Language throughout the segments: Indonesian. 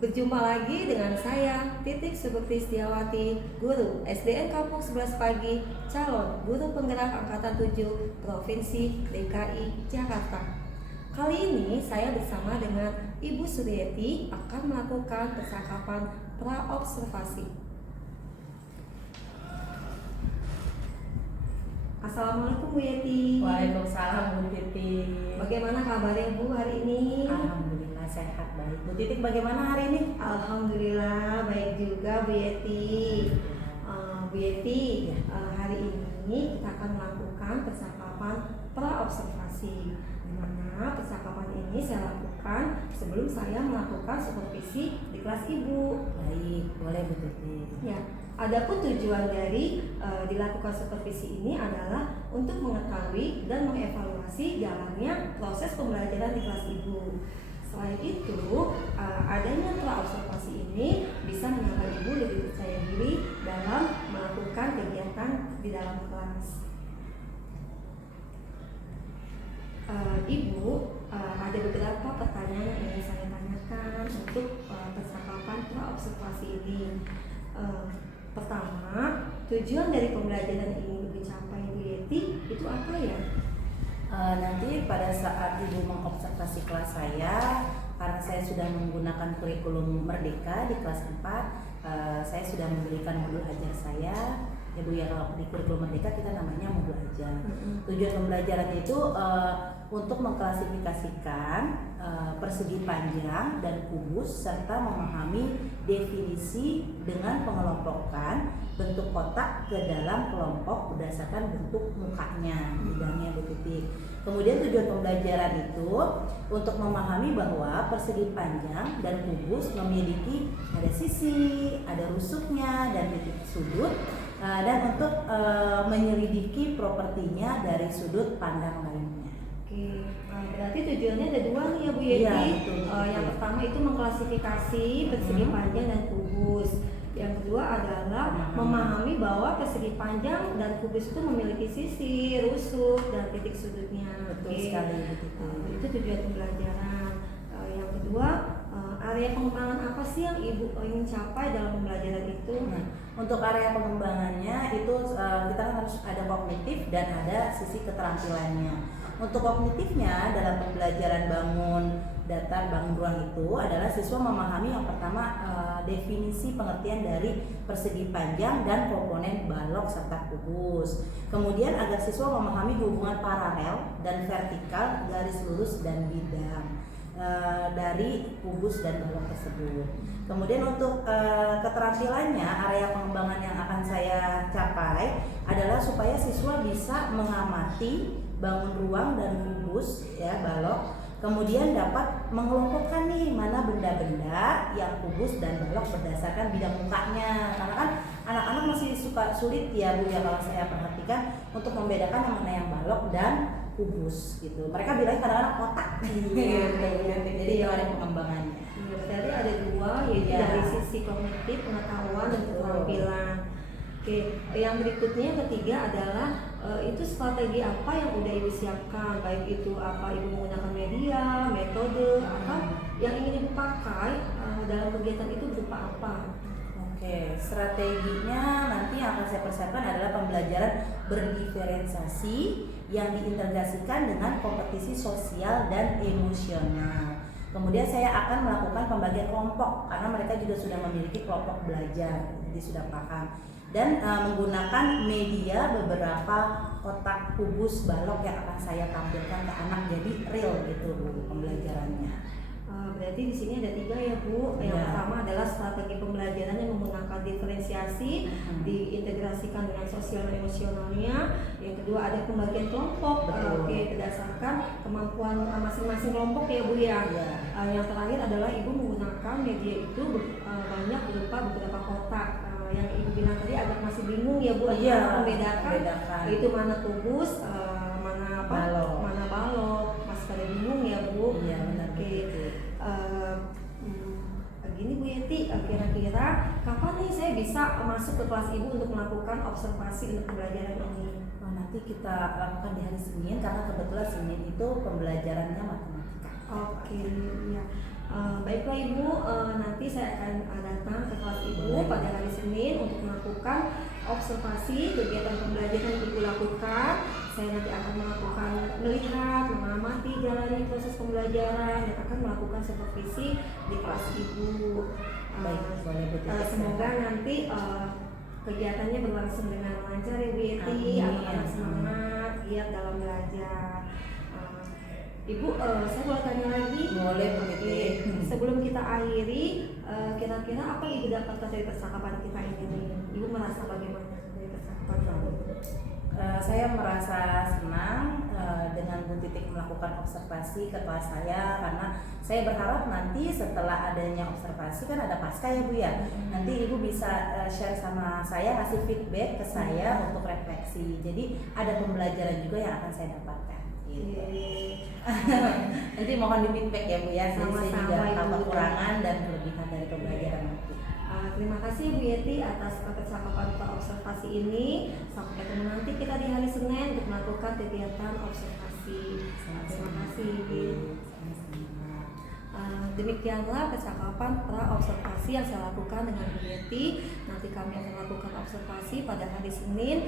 Berjumpa lagi dengan saya, Titik Subekti Setiawati, Guru SDN Kampung 11 Pagi, calon Guru Penggerak Angkatan 7 Provinsi DKI Jakarta. Kali ini saya bersama dengan Ibu Suryati akan melakukan percakapan praobservasi. Assalamualaikum Bu Yeti. Waalaikumsalam Bu Titik. Bagaimana kabarnya Bu hari ini? Alhamdulillah sehat baik. Bu Titik bagaimana hari ini? Alhamdulillah baik juga Bu Yeti. Bu Yeti, hari ini kita akan melakukan percakapan praobservasi. Di mana percakapan ini saya lakukan sebelum saya melakukan supervisi di kelas Ibu. Baik, boleh Bu Titik. Ya, adapun tujuan dari dilakukan supervisi ini adalah untuk mengetahui dan mengevaluasi jalannya proses pembelajaran di kelas Ibu. Selain itu, adanya praobservasi ini bisa menambah Ibu lebih percaya diri dalam melakukan kegiatan di dalam kelas. Ibu, ada beberapa pertanyaan yang ingin saya tanyakan untuk percakapan praobservasi ini. Pertama, tujuan dari pembelajaran ini dicapai Bu Yeti itu apa ya? Nanti pada saat Ibu mengobservasi kelas saya, karena saya sudah menggunakan kurikulum Merdeka di kelas 4, saya sudah memberikan modul ajar saya. Ya Bu ya, kalau di kurikulum Merdeka kita namanya modul ajar. Tujuan pembelajaran itu untuk mengklasifikasikan persegi panjang dan kubus serta memahami definisi dengan pengelompokan bentuk kotak ke dalam kelompok berdasarkan bentuk mukanya, bidangnya Bu Titik. Kemudian tujuan pembelajaran itu untuk memahami bahwa persegi panjang dan kubus memiliki ada sisi, ada rusuknya dan titik sudut, dan untuk menyelidiki propertinya dari sudut pandang lainnya. Oke, berarti tujuannya ada dua nih ya Bu Yeti. Iya, betul. Yang pertama itu mengklasifikasi persegi panjang dan kubus. Yang kedua adalah memahami bahwa persegi panjang dan kubus itu memiliki sisi, rusuk, dan titik sudutnya. Betul sekali. Itu tujuan pembelajaran. Yang kedua, area pengembangan apa sih yang Ibu ingin capai dalam pembelajaran itu? Untuk area pengembangannya itu kita harus ada kognitif dan ada sisi keterampilannya. Untuk kognitifnya dalam pembelajaran bangun datar bangun ruang itu adalah siswa memahami yang pertama definisi pengertian dari persegi panjang dan komponen balok serta kubus. Kemudian agar siswa memahami hubungan paralel dan vertikal garis lurus dan bidang dari kubus dan balok tersebut. Kemudian untuk keterampilannya, area pengembangan yang akan saya capai adalah supaya siswa bisa mengamati bangun ruang dan kubus ya balok, kemudian dapat mengelompokkan nih mana benda-benda yang kubus dan balok berdasarkan bidang mukanya. Karena kan anak-anak masih suka sulit ya Bu ya kalau saya perhatikan untuk membedakan yang mana yang balok dan kubus gitu. Mereka bilang kadang-kadang kotak. Jadi area pengembangannya. Berarti ada dua, yaitu dari sisi kognitif, pengetahuan dan keterampilan. Oke, yang berikutnya yang ketiga adalah itu strategi apa yang udah Ibu siapkan, baik itu apa Ibu menggunakan media, metode, apa yang ingin Ibu pakai dalam kegiatan itu berupa apa? Oke, strateginya nanti yang akan saya persiapkan adalah pembelajaran berdiferensiasi yang diintegrasikan dengan kompetisi sosial dan emosional. Kemudian saya akan melakukan pembagian kelompok karena mereka juga sudah memiliki kelompok belajar, jadi sudah paham. Dan menggunakan media beberapa kotak kubus balok yang akan saya tampilkan ke anak, jadi real gitu Bu pembelajarannya. Berarti di sini ada tiga ya Bu. Yang pertama adalah strategi pembelajaran yang menggunakan diferensiasi, diintegrasikan dengan sosial dan emosionalnya. Yang kedua ada pembagian kelompok, berdasarkan kemampuan masing-masing kelompok ya Bu ya. Yang terakhir adalah Ibu menggunakan media itu banyak berupa beberapa kotak. Yang Ibu bilang tadi agak masih bingung ya Bu, membedakan itu mana kubus, mana balok, masih pada bingung ya Bu. Iya benar. Begini Bu Yeti, kira-kira kapan nih saya bisa masuk ke kelas Ibu untuk melakukan observasi untuk pembelajaran ini? Nanti kita lakukan di hari Senin karena kebetulan Senin itu pembelajarannya matematika. Oke, iya. Baiklah Ibu, nanti saya akan datang ke kelas Ibu pada hari Senin untuk melakukan observasi kegiatan pembelajaran yang Ibu lakukan. Saya nanti akan melihat, mengamati jalani proses pembelajaran dan akan melakukan supervisi di kelas Ibu. Baik, boleh Bu Titik. Semoga nanti kegiatannya berlangsung dengan lancar ya Bu Yeti, anak-anak semangat, giat dalam belajar. Ibu, saya boleh tanya lagi? Boleh Bu Titik. Sebelum kita akhiri, kira-kira apa yang Ibu dapatkan dari percakapan kita ini? Ibu merasa bagaimana dari percakapan kami? Saya merasa senang dengan Bu Titik melakukan observasi ke kelas saya, karena saya berharap nanti setelah adanya observasi kan ada pasca ya Bu ya. Nanti Ibu bisa share sama saya, kasih feedback ke saya untuk refleksi. Jadi ada pembelajaran juga yang akan saya dapatkan. Gitu. Nanti mohon di feedback ya Bu ya. Jadi saya juga apa kekurangan dan kelebihan dari pembelajaran nanti. Terima kasih Bu Yeti atas percakapan observasi ini. Sampai ketemu nanti kita di hari Senin untuk melakukan kegiatan observasi. Terima kasih. Demikianlah percakapan observasi yang saya lakukan dengan Bu Yeti. Nanti kami akan lakukan observasi pada hari Senin.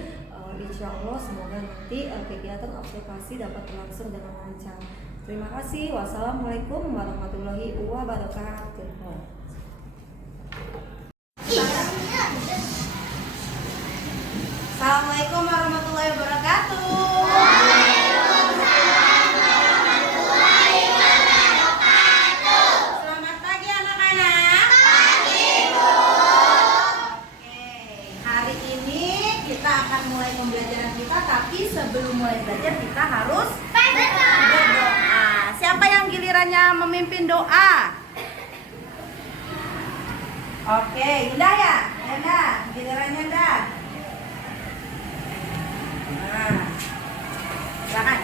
Insya Allah semoga nanti kegiatan observasi dapat berlangsung dengan lancar. Terima kasih. Wassalamualaikum warahmatullahi wabarakatuh. Assalamualaikum warahmatullahi wabarakatuh. Selamat pagi anak-anak. Pagi Bu. Oke, hari ini kita akan mulai pembelajaran kita, tapi sebelum mulai belajar kita harus berdoa. Siapa yang gilirannya memimpin doa? Oke, Indah ya? Indah, gilirannya Indah. Silakan.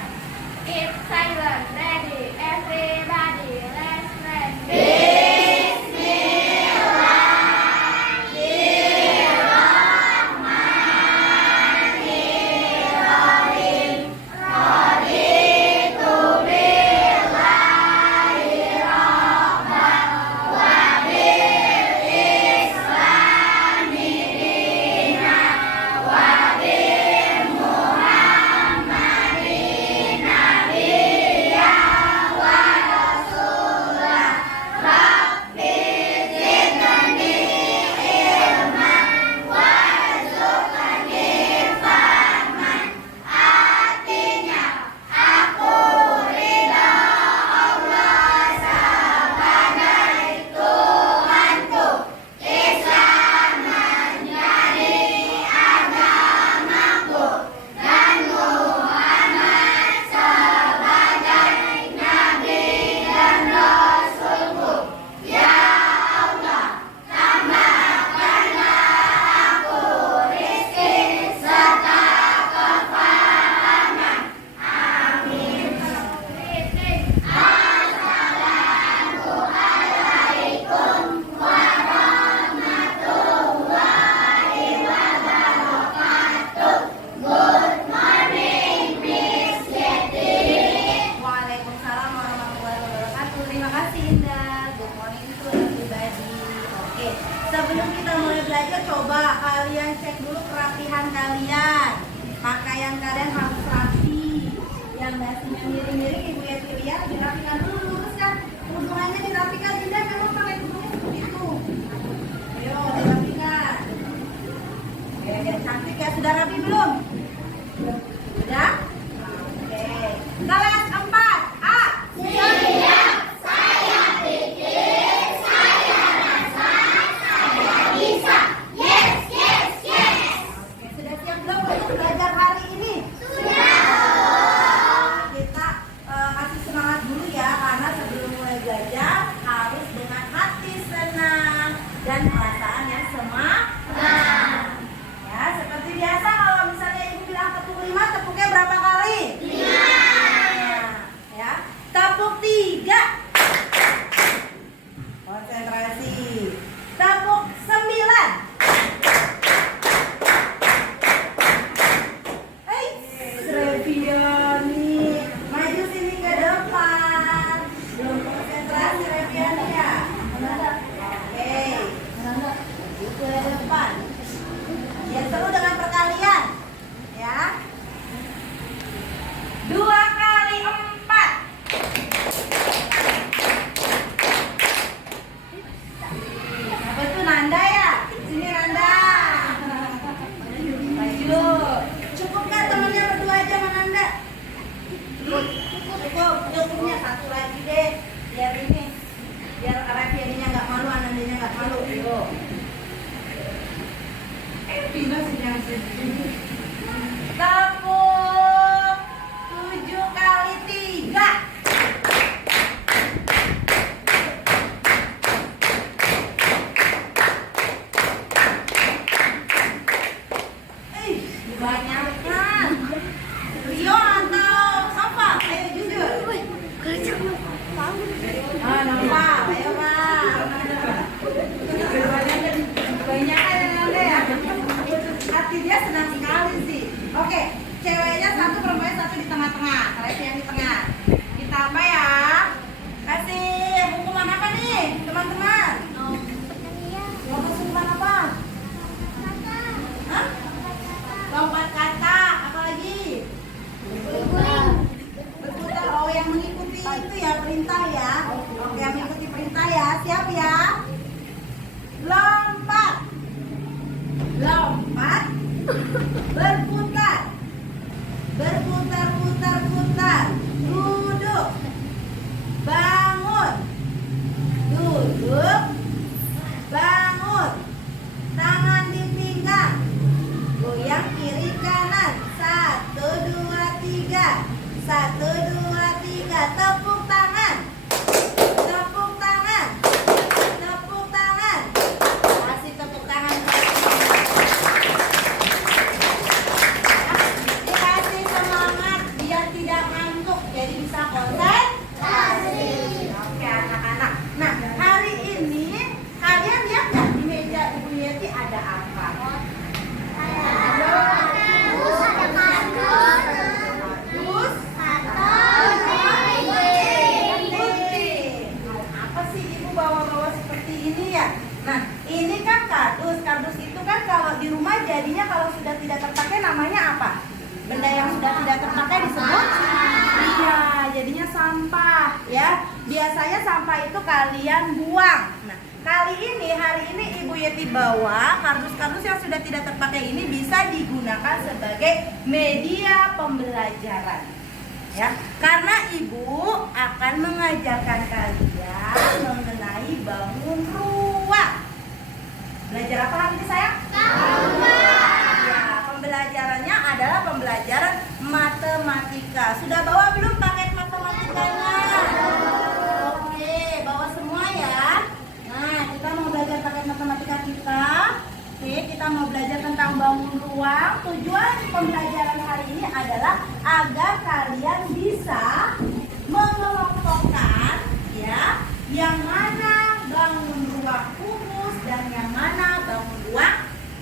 It's silent, ready, everybody, let's ready. Sebelum kita mulai belajar, coba kalian cek dulu kerapihan kalian. Pakaian kalian harus rapi. Yang dasinya miring-miring, Ibu Yeti lihat dirapikan dulu, luruskan. Hubungannya dirapikan, tidak memang pakai hubungannya seperti itu. Ayo dirapikan. Oke, biar cantik ya. Sudah rapi belum? Sudah? Oke. Kelas 4 A. Siap, saya pikir, saya rasa, saya bisa. Yes, yes, yes. Oke, sudah siap belum untuk belajar hari ini? Sudah. Kita kasih semangat dulu ya, karena sebelum mulai belajar harus dengan hati senang dan perasaan yang semangat. Ya, seperti biasa kalau misalnya Ibu bilang tepuk 5, tepuknya berapa kali? 5. Ya, tepuk 3. Konsentrasi. Tepuk 9. Reviani, maju sini ke depan. Belum konsentrasi Reviani ya. Ininya nggak malu, Anandanya nggak malu. Yuk. Tepuk 7 kali 3. Kebanyakan. Rio atau Safa? Ayo jujur. Ah, Nafa, ayo Pak. Kebanyakan yang ada ya. Hati dia senang sekali sih. Oke, ceweknya satu, perempuannya satu di tengah-tengah. Kalian yang di tengah. Kita apa ya? Kasih hukuman apa nih, teman-teman? Mau kasih hukuman apa? Hah? Lompat kata, apa lagi? Berputar. Oh, yang mengikuti itu ya perintah ya. Oke, yang mengikuti perintah ya. Siap ya? Lompat. Lompat. Berputar. Berputar, putar, putar. Duduk. Bangun. Duduk. Bangun. Tangan di pinggang. Goyang kiri kanan. 1, 2, 3. 1, 2, 3. Tepuk tangan. Tepuk tangan. Tepuk tangan. Kasih tepuk tangan. Dikasih semangat biar tidak ngantuk. Jadi bisa konsentrasi. Oke anak-anak. Nah hari ini kalian lihat nggak di meja Ibu Yeti ada apa? Terus apa sih ibu bawa-bawa seperti ini ya? Nah ini kan kardus. Kardus itu kan kalau di rumah jadinya kalau sudah tidak terpakai namanya apa? Benda yang sudah tidak terpakai disebut? Iya, jadinya sampah ya. Biasanya sampah itu kalian buang. Nah hari ini Ibu Yeti bawa kardus-kardus yang sudah tidak terpakai ini bisa digunakan sebagai media pembelajaran. Ya, karena Ibu akan mengajarkan kalian mengenai bangun ruang. Belajar apa nanti sayang? Ya, pembelajarannya adalah pembelajaran matematika. Sudah bawa belum paket matematikanya? Oke, bawa semua ya. Nah, kita mau belajar paket matematika kita. Oke, kita mau belajar tentang bangun ruang. Tujuan pembelajaran hari ini adalah agar kalian bisa mengelompokkan ya, yang mana bangun ruang kubus dan yang mana bangun ruang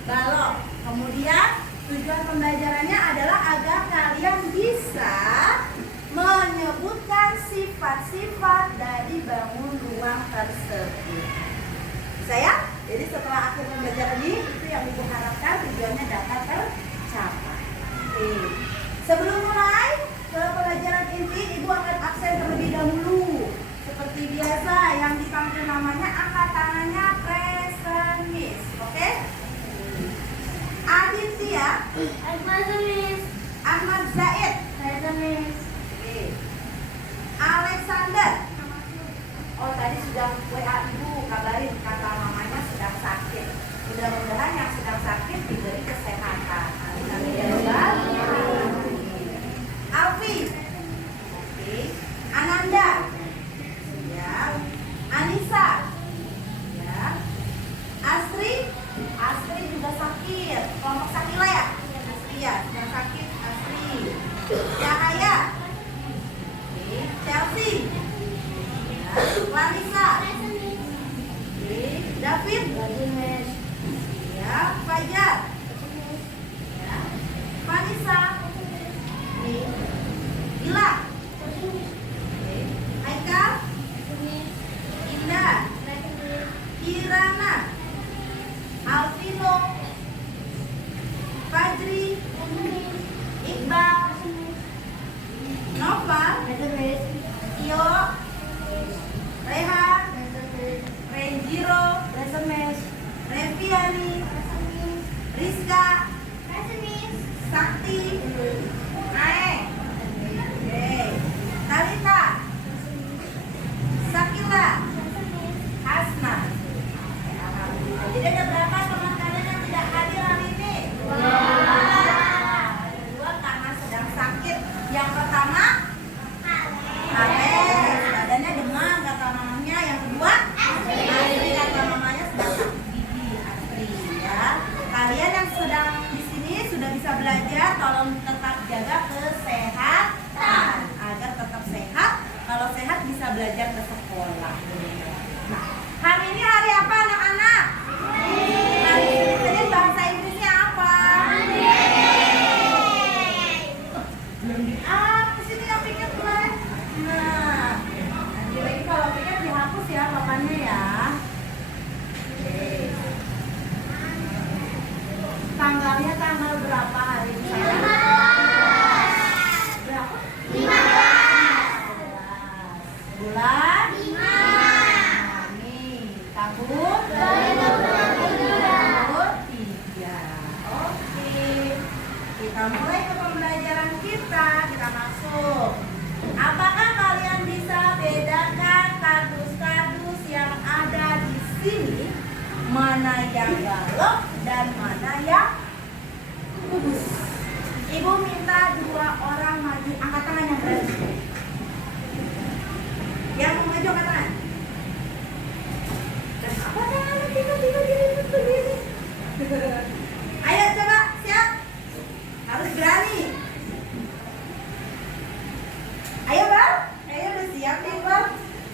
balok. Kemudian tujuan pembelajarannya adalah agar kalian bisa menyebutkan sifat-sifat dari bangun ruang tersebut. Bisa ya? Jadi setelah akhir pembelajaran ini itu yang Ibu harapkan tujuannya dapat tercapai. Oke. Sebelum mulai ke pelajaran inti, Ibu akan absen terlebih dahulu. Seperti biasa yang dipanggil namanya angkat tangannya present miss. Oke? Aditya, Ahmad Zaid, Oke. Alexander. Oh tadi sudah WA Ibu kabarin kata mamanya sedang sakit. Mudah-mudahan yang sedang sakit diberi kesehatan. Amin ya rabbal. Alfi, oke. Ananda, ya. Anissa, ya. Astri, Astri juga sakit. Kelompok Sakila ya? Astri ya, sedang sakit Astri. Cahaya, oke. Chelsea. Larissa, David, ya, Fajar, ya, Vanessa, Ila, Haikal, Indah, Irana, Alvino, Fajri, Iqbal, Nova, Tio, Reha, Renjiro, Reviani, Rizka, Sakti, Aeng, Talita, Sakila, Hasna. Nomor 3. Oke. Kita mulai ke pembelajaran kita. Kita masuk. Apakah kalian bisa bedakan kardus-kardus yang ada di sini? Mana yang balok dan mana yang kubus? Ibu minta 2 orang maju. Angkat tangan yang berani. Yang mau maju angkat tangan. Apa tangan tiba-tiba diribut begini? Ayo coba, siap? Harus berani. Ayo Bang, kayaknya udah siap nih Bang.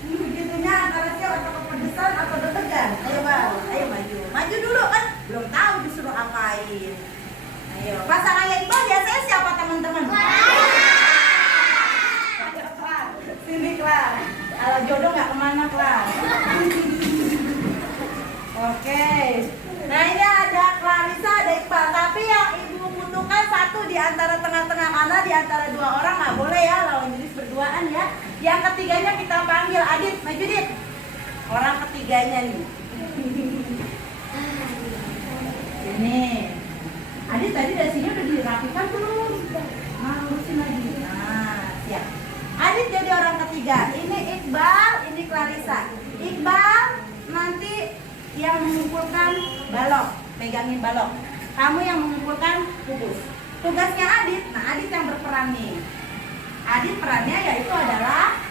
Begitunya antara siap atau kepedesan atau deg-degan. Ayo Bang, ayo maju. Maju dulu kan, belum tahu disuruh apain. Ayo, pasangan yang Iqbal biasanya siapa teman-teman? Sini kelas. Kalau jodoh nggak kemana kelas. Oke. Nah ini ada Clarissa, ada Iqbal. Tapi yang ibu butuhkan satu di antara tengah-tengah, karena di antara 2 orang nggak boleh ya lawan jenis berduaan ya. Yang ketiganya kita panggil Adit, maju Dit. Orang ketiganya nih. Ini. Adit tadi dari sini udah dirapikan belum? Nah, lurusin lagi. Nah, siap. Adit jadi orang ketiga. Ini Iqbal, ini Clarissa. Iqbal nanti yang mengumpulkan balok, pegangin balok. Kamu yang mengumpulkan kubus. Tugasnya Adit, nah Adit yang berperan nih. Adit perannya yaitu adalah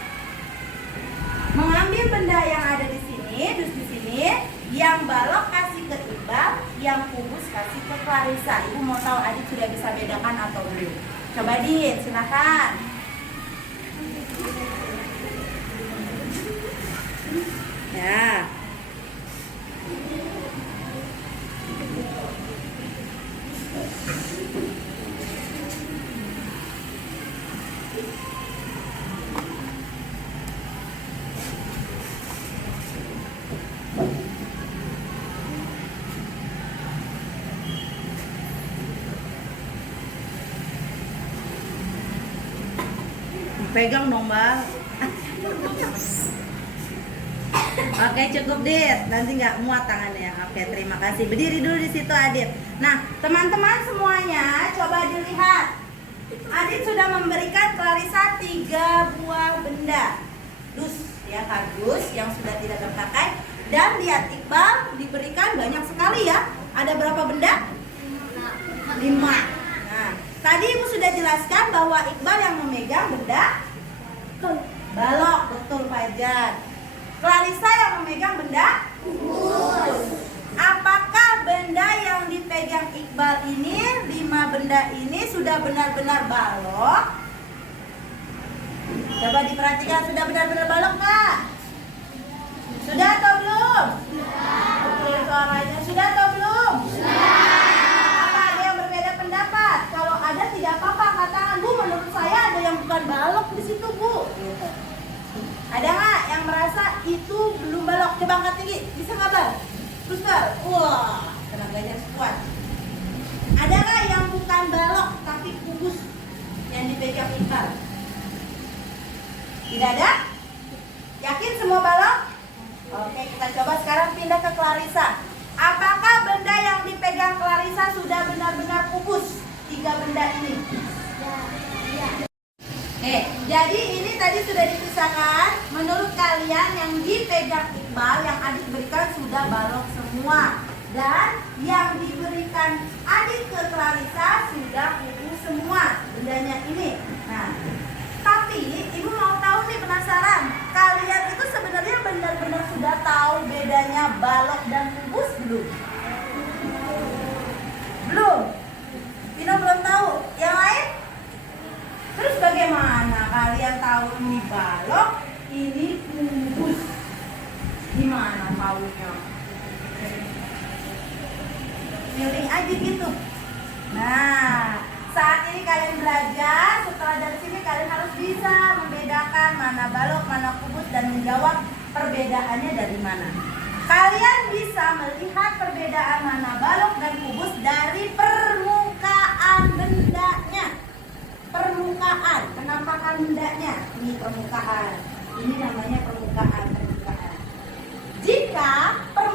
mengambil benda yang ada di sini, terus di sini, yang balok kasih ke Iqbal, yang kubus kasih ke Clarissa. Ibu mau tahu Adit sudah bisa bedakan atau belum? Coba Dit, silakan. Ya. Pegang dong Bang. Oke cukup Dit, nanti nggak muat tangannya. Oke terima kasih. Berdiri dulu di situ Adit. Nah teman-teman semuanya coba dilihat. Adit sudah memberikan Clarissa 3 buah benda. Dus ya kardus yang sudah tidak terpakai. Dan lihat Iqbal diberikan banyak sekali ya. Ada berapa benda? 5. Nah tadi ibu sudah jelaskan bahwa Iqbal yang memegang benda balok, betul Fajar. Clarissa yang memegang benda kubus. Apakah benda yang dipegang Iqbal ini, 5 benda ini sudah benar-benar balok? Coba diperhatikan, sudah benar-benar balok nggak? Sudah atau belum? Betul suaranya, sudah atau belum? Apa ada yang berbeda pendapat? Kalau ada tidak apa-apa, angkat tangan. Bu, menurut saya ada yang bukan balok di situ Bu. Ada nggak yang merasa itu belum balok? Coba angkat tinggi, bisa nggak Bal? Terus Bal, wah tenaganya kuat. Ada nggak yang bukan balok tapi kubus yang dipegang Iqbal? Tidak ada? Yakin semua balok? Oke kita coba sekarang pindah ke Clarissa. Apakah benda yang dipegang Clarissa sudah benar-benar kubus? 3 benda ini. Jadi ini tadi sudah dipisahkan. Menurut kalian yang dipegang Iqbal, yang Adit berikan sudah balok semua. Dan yang diberikan Adit ke Clarissa sudah kubus semua bendanya ini. Nah, tapi ibu mau tahu nih, penasaran. Kalian itu sebenarnya benar-benar sudah tahu bedanya balok dan kubus belum? Belum? Vino belum tahu. Yang lain? Terus bagaimana kalian tahu ini balok, ini kubus? Gimana tahunya? Feeling aja gitu. Nah, saat ini kalian belajar, setelah dari sini kalian harus bisa membedakan mana balok, mana kubus dan menjawab perbedaannya dari mana. Kalian bisa melihat perbedaan mana balok dan kubus dari permukaan bendanya. Permukaan, penampakan bendanya. Ini permukaan. Ini namanya permukaan. Jika permukaan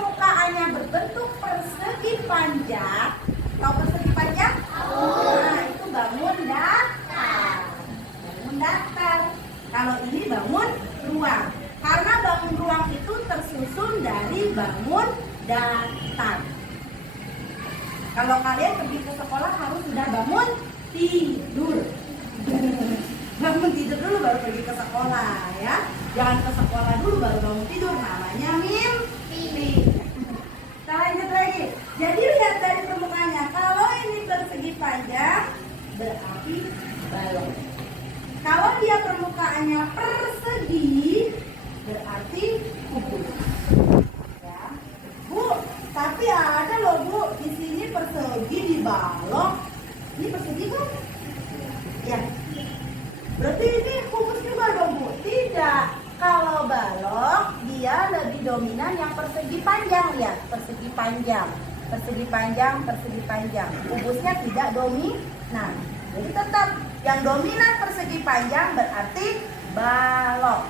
panjang. Tahu persegi panjang? Nah, itu bangun datar. Bangun datar. Kalau ini bangun ruang. Karena bangun ruang itu tersusun dari bangun datar. Kalau kalian pergi ke sekolah harus sudah bangun tidur. Bangun tidur dulu baru pergi ke sekolah ya. Jangan ke sekolah dulu baru bangun tidur, namanya mimpi. Kita lanjut lagi. Jadi lihat dari permukaannya, kalau ini persegi panjang berarti balok. Kalau dia permukaannya persegi berarti kubus. Ya. Bu, tapi ada loh Bu, di sini persegi di balok. Ini persegi kan? Ya. Berarti ini kubus juga dong Bu? Tidak. Kalau balok dia lebih dominan yang persegi panjang ya, persegi panjang, persegi panjang, persegi panjang. Kubusnya tidak dominan. Jadi tetap yang dominan persegi panjang berarti balok.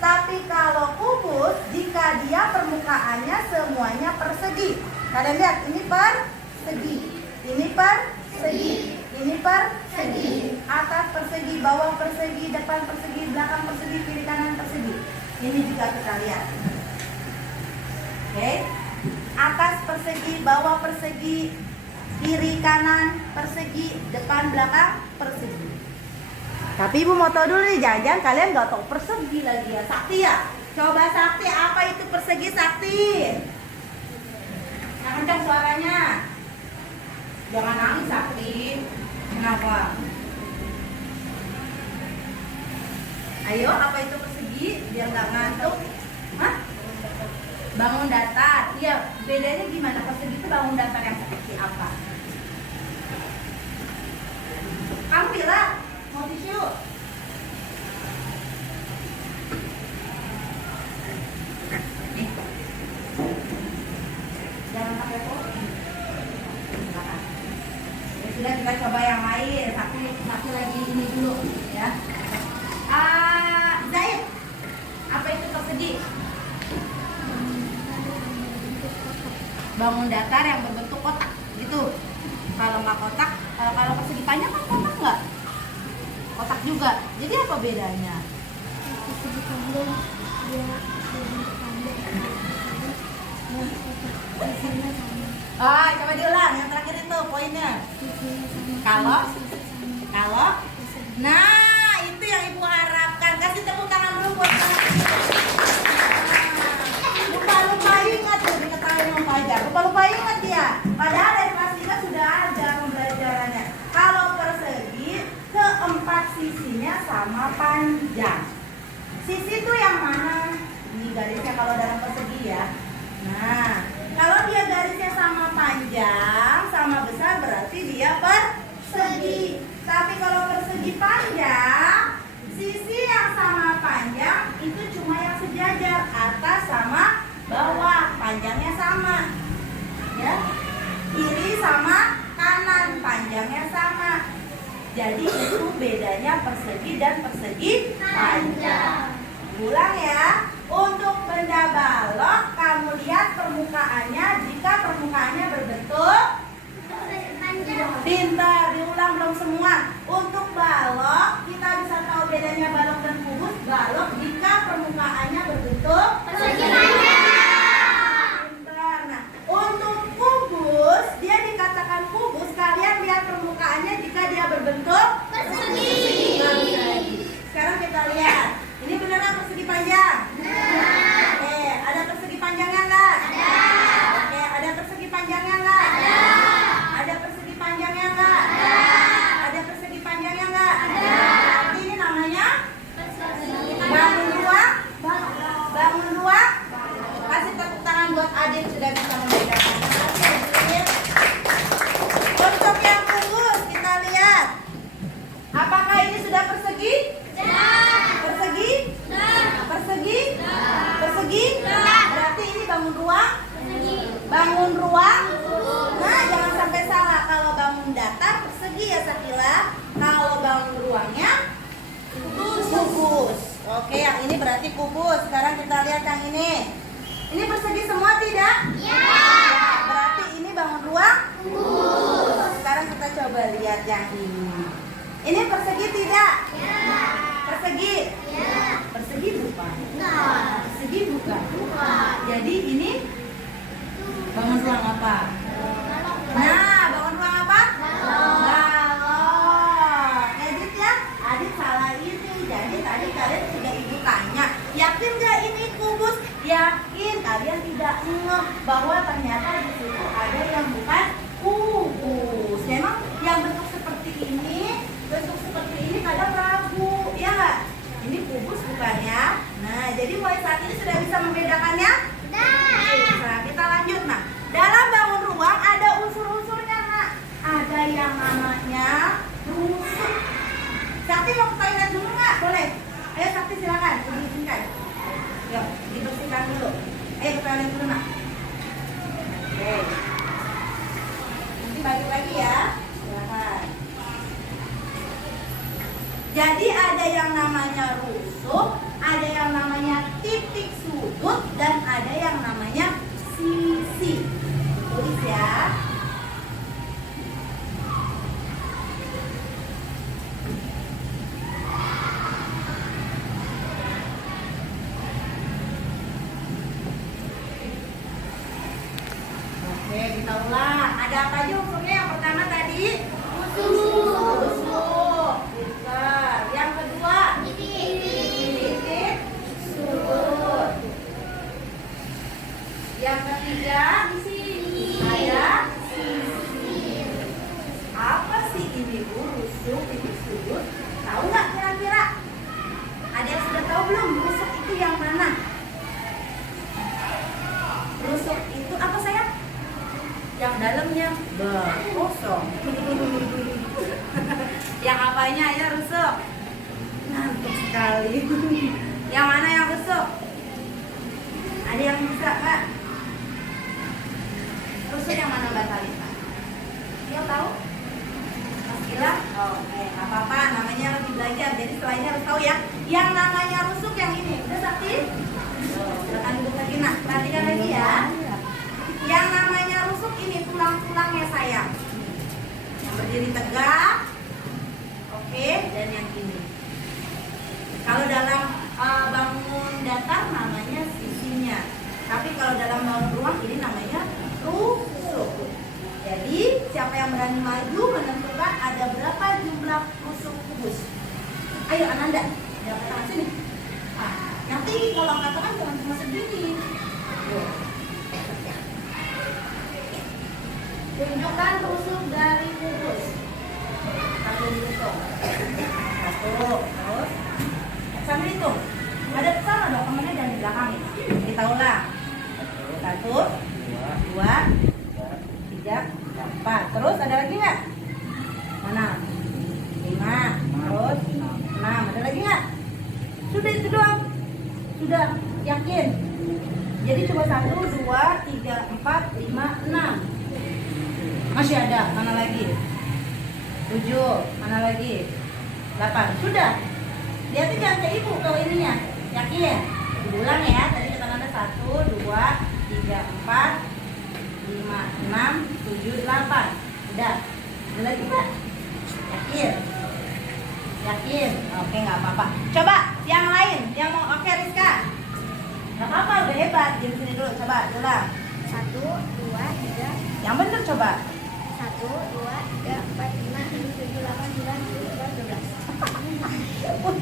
Tapi kalau kubus jika dia permukaannya semuanya persegi. Kalian lihat ini persegi, ini persegi, ini persegi. Atas persegi, bawah persegi, depan persegi, belakang persegi, kiri kanan persegi. Ini juga kita lihat. Oke. Atas persegi, bawah persegi, kiri kanan persegi, depan belakang persegi. Tapi Ibu mau tahu dulu nih, jangan-jangan kalian gak tahu persegi lagi ya. Sakti ya? Coba Sakti, apa itu persegi Sakti? Yang kencang suaranya. Jangan nangis Sakti. Kenapa? Ayo, apa itu persegi? Biar nggak ngantuk. Hah? Bangun datar. Iya, bedanya gimana? Persegi itu bangun datar yang seperti apa? Kamu bilang mau tisu? Nih. Jangan pakai kopi. Silakan. Ya sudah, kita coba yang lain. Satu lagi ini dulu, ya. Zaid, apa itu persegi? Bangun datar yang berbentuk kotak, gitu. Kalau nggak kotak, kalau persegi panjang kan kotak nggak? Kotak juga. Jadi apa bedanya? Persegi panjang dia berbentuk panjang. Sisinya sama. Coba diulang yang terakhir itu poinnya. Kalau, nah itu yang Ibu harapkan. Kasih tepuk tangan dulu buat kalian. Lupa ingat tuh diketahui sama Fajar. Lupa ingat dia. Padahal dari kelas 3 sudah ada pembelajarannya. Kalau persegi keempat sisinya sama panjang. Sisi itu yang mana? Ini garisnya kalau dalam persegi ya. Nah, kalau dia garisnya sama panjang, sama besar berarti dia persegi. Tapi kalau persegi panjang, sisi yang sama panjang itu cuma yang sejajar, atas sama bawah, panjangnya sama. Ya. Kiri sama kanan, panjangnya sama. Jadi itu bedanya persegi dan persegi panjang. Ulang ya. Untuk benda balok, kamu lihat permukaannya. Jika permukaannya berbentuk pintar, diulang belum semua. Untuk balok, kita bisa tahu bedanya balok dan kubus. Balok jika permukaannya berbentuk Persegi panjang. pintar. Nah, untuk kubus, dia dikatakan kubus. Kalian lihat permukaannya jika dia berbentuk Persegi. Sekarang kita lihat. Ini beneran persegi panjang? Oke, ada persegi panjangnya nggak? Oke, ada persegi panjangnya nggak? Ada persegi panjangnya nggak? Ada persegi panjangnya nggak? Berarti ini namanya bangun ruang. Bangun ruang. Kasih tepuk tangan buat Adit sudah bisa membedakan. Untuk yang kubus kita lihat. Apakah ini sudah persegi? Persegi? Persegi? Persegi? Berarti ini bangun ruang? Bangun ruang? Nah, jangan sampai salah. Kalau bangun datar persegi ya Sakila. Kalau bangun ruangnya kubus. Oke, yang ini berarti kubus. Sekarang kita lihat yang ini. Ini persegi semua tidak? Ya. Berarti ini bangun ruang. coba lihat yang ini. Ini persegi tidak? Ya. Persegi? Ya. Persegi bukan? Bukan. Persegi bukan? Bukan. Jadi ini bangun ruang apa? Nah, bangun ruang apa? Balon. Edit ya? Adit salah ini. Jadi tadi kalian sudah ibu tanya, yakin gak ini kubus? Yakin. Kalian tidak ngeh bahwa ternyata di situ ada yang bukan kubus. Memang yang bentuk seperti ini kadang ragu, ya nggak? Ini kubus bukan ya? Nah, jadi mulai saat ini sudah bisa membedakannya? Nah, kita lanjut. Nah, dalam bangun ruang ada unsur-unsurnya, Nak. Ada yang namanya rusuk. Sakti mau ke toilet dulu nggak? Boleh. Ayo Sakti silakan, diizinkan. Yuk, dibersihkan dulu. Ayo ke toilet dulu, Nak. Oke. Nanti balik lagi ya. Silakan. Jadi ada yang namanya rusuk, ada yang namanya titik sudut, dan ada yang namanya sisi. Tulis ya. Oke, kita ulang. Ada apa aja unsurnya? Yang pertama tadi rusuk. Pintar. Yang kedua titik sudut. Yang ketiga ada sisi. Apa sih ini Bu? Rusuk, titik sudut. Tahu nggak kira-kira? Ada yang sudah tahu belum? Rusuk itu yang mana? Rusuk itu apa sayang? Yang dalamnya kosong. Yang apanya ya rusuk? Ngantuk sekali. Yang mana yang rusuk? Ada yang bisa Kak? Rusuk yang mana Mbak Talita? Dia tahu? Mas Gila? Oh, nggak apa-apa, namanya lebih belajar. Jadi setelah ini harus tahu ya. Yang namanya rusuk yang ini. Udah Sakti? Silakan duduk lagi. Nah, perhatikan lagi ya. Yang namanya rusuk ini tulang-tulangnya sayang. Yang berdiri tegak. Oke, dan yang ini. Kalau dalam bangun datar namanya sisinya. Tapi kalau dalam bangun ruang ini namanya rusuk. Jadi, siapa yang berani maju menentukan ada berapa jumlah rusuk kubus? Ayo Ananda, jangan tangan sini. Nanti kalau katakan jangan cuma segini. Tunjukkan rusuk dari kubus. Sambil dihitung. Satu, terus sambil hitung. Ada sama dong temennya dan di belakang. Kita ulang. Satu, dua, tiga, empat. Terus ada lagi nggak? Mana? 5. Terus 6. Ada lagi nggak? Sudah itu doang. Sudah yakin? Jadi cuma 1, 2, 3, 4, 5, 6. Masih ada, mana lagi? 7, mana lagi? 8, sudah. Lihatnya jangan kayak ibu kalau ininya. Yakin? Diulang ya, tadi kata Nanda 1, 2, 3, 4, 5, 6, 7, 8. Udah. Ada lagi Pak? Yakin? Yakin? Oke, nggak apa-apa. Coba yang lain, yang mau. Oke Rizka. Nggak apa-apa, udah hebat. Di sini dulu, coba ulang. 1, 2, 3. Yang bener coba. 1, 2, 3, 4, 5, 6, 7, 8, 9, 10, 11,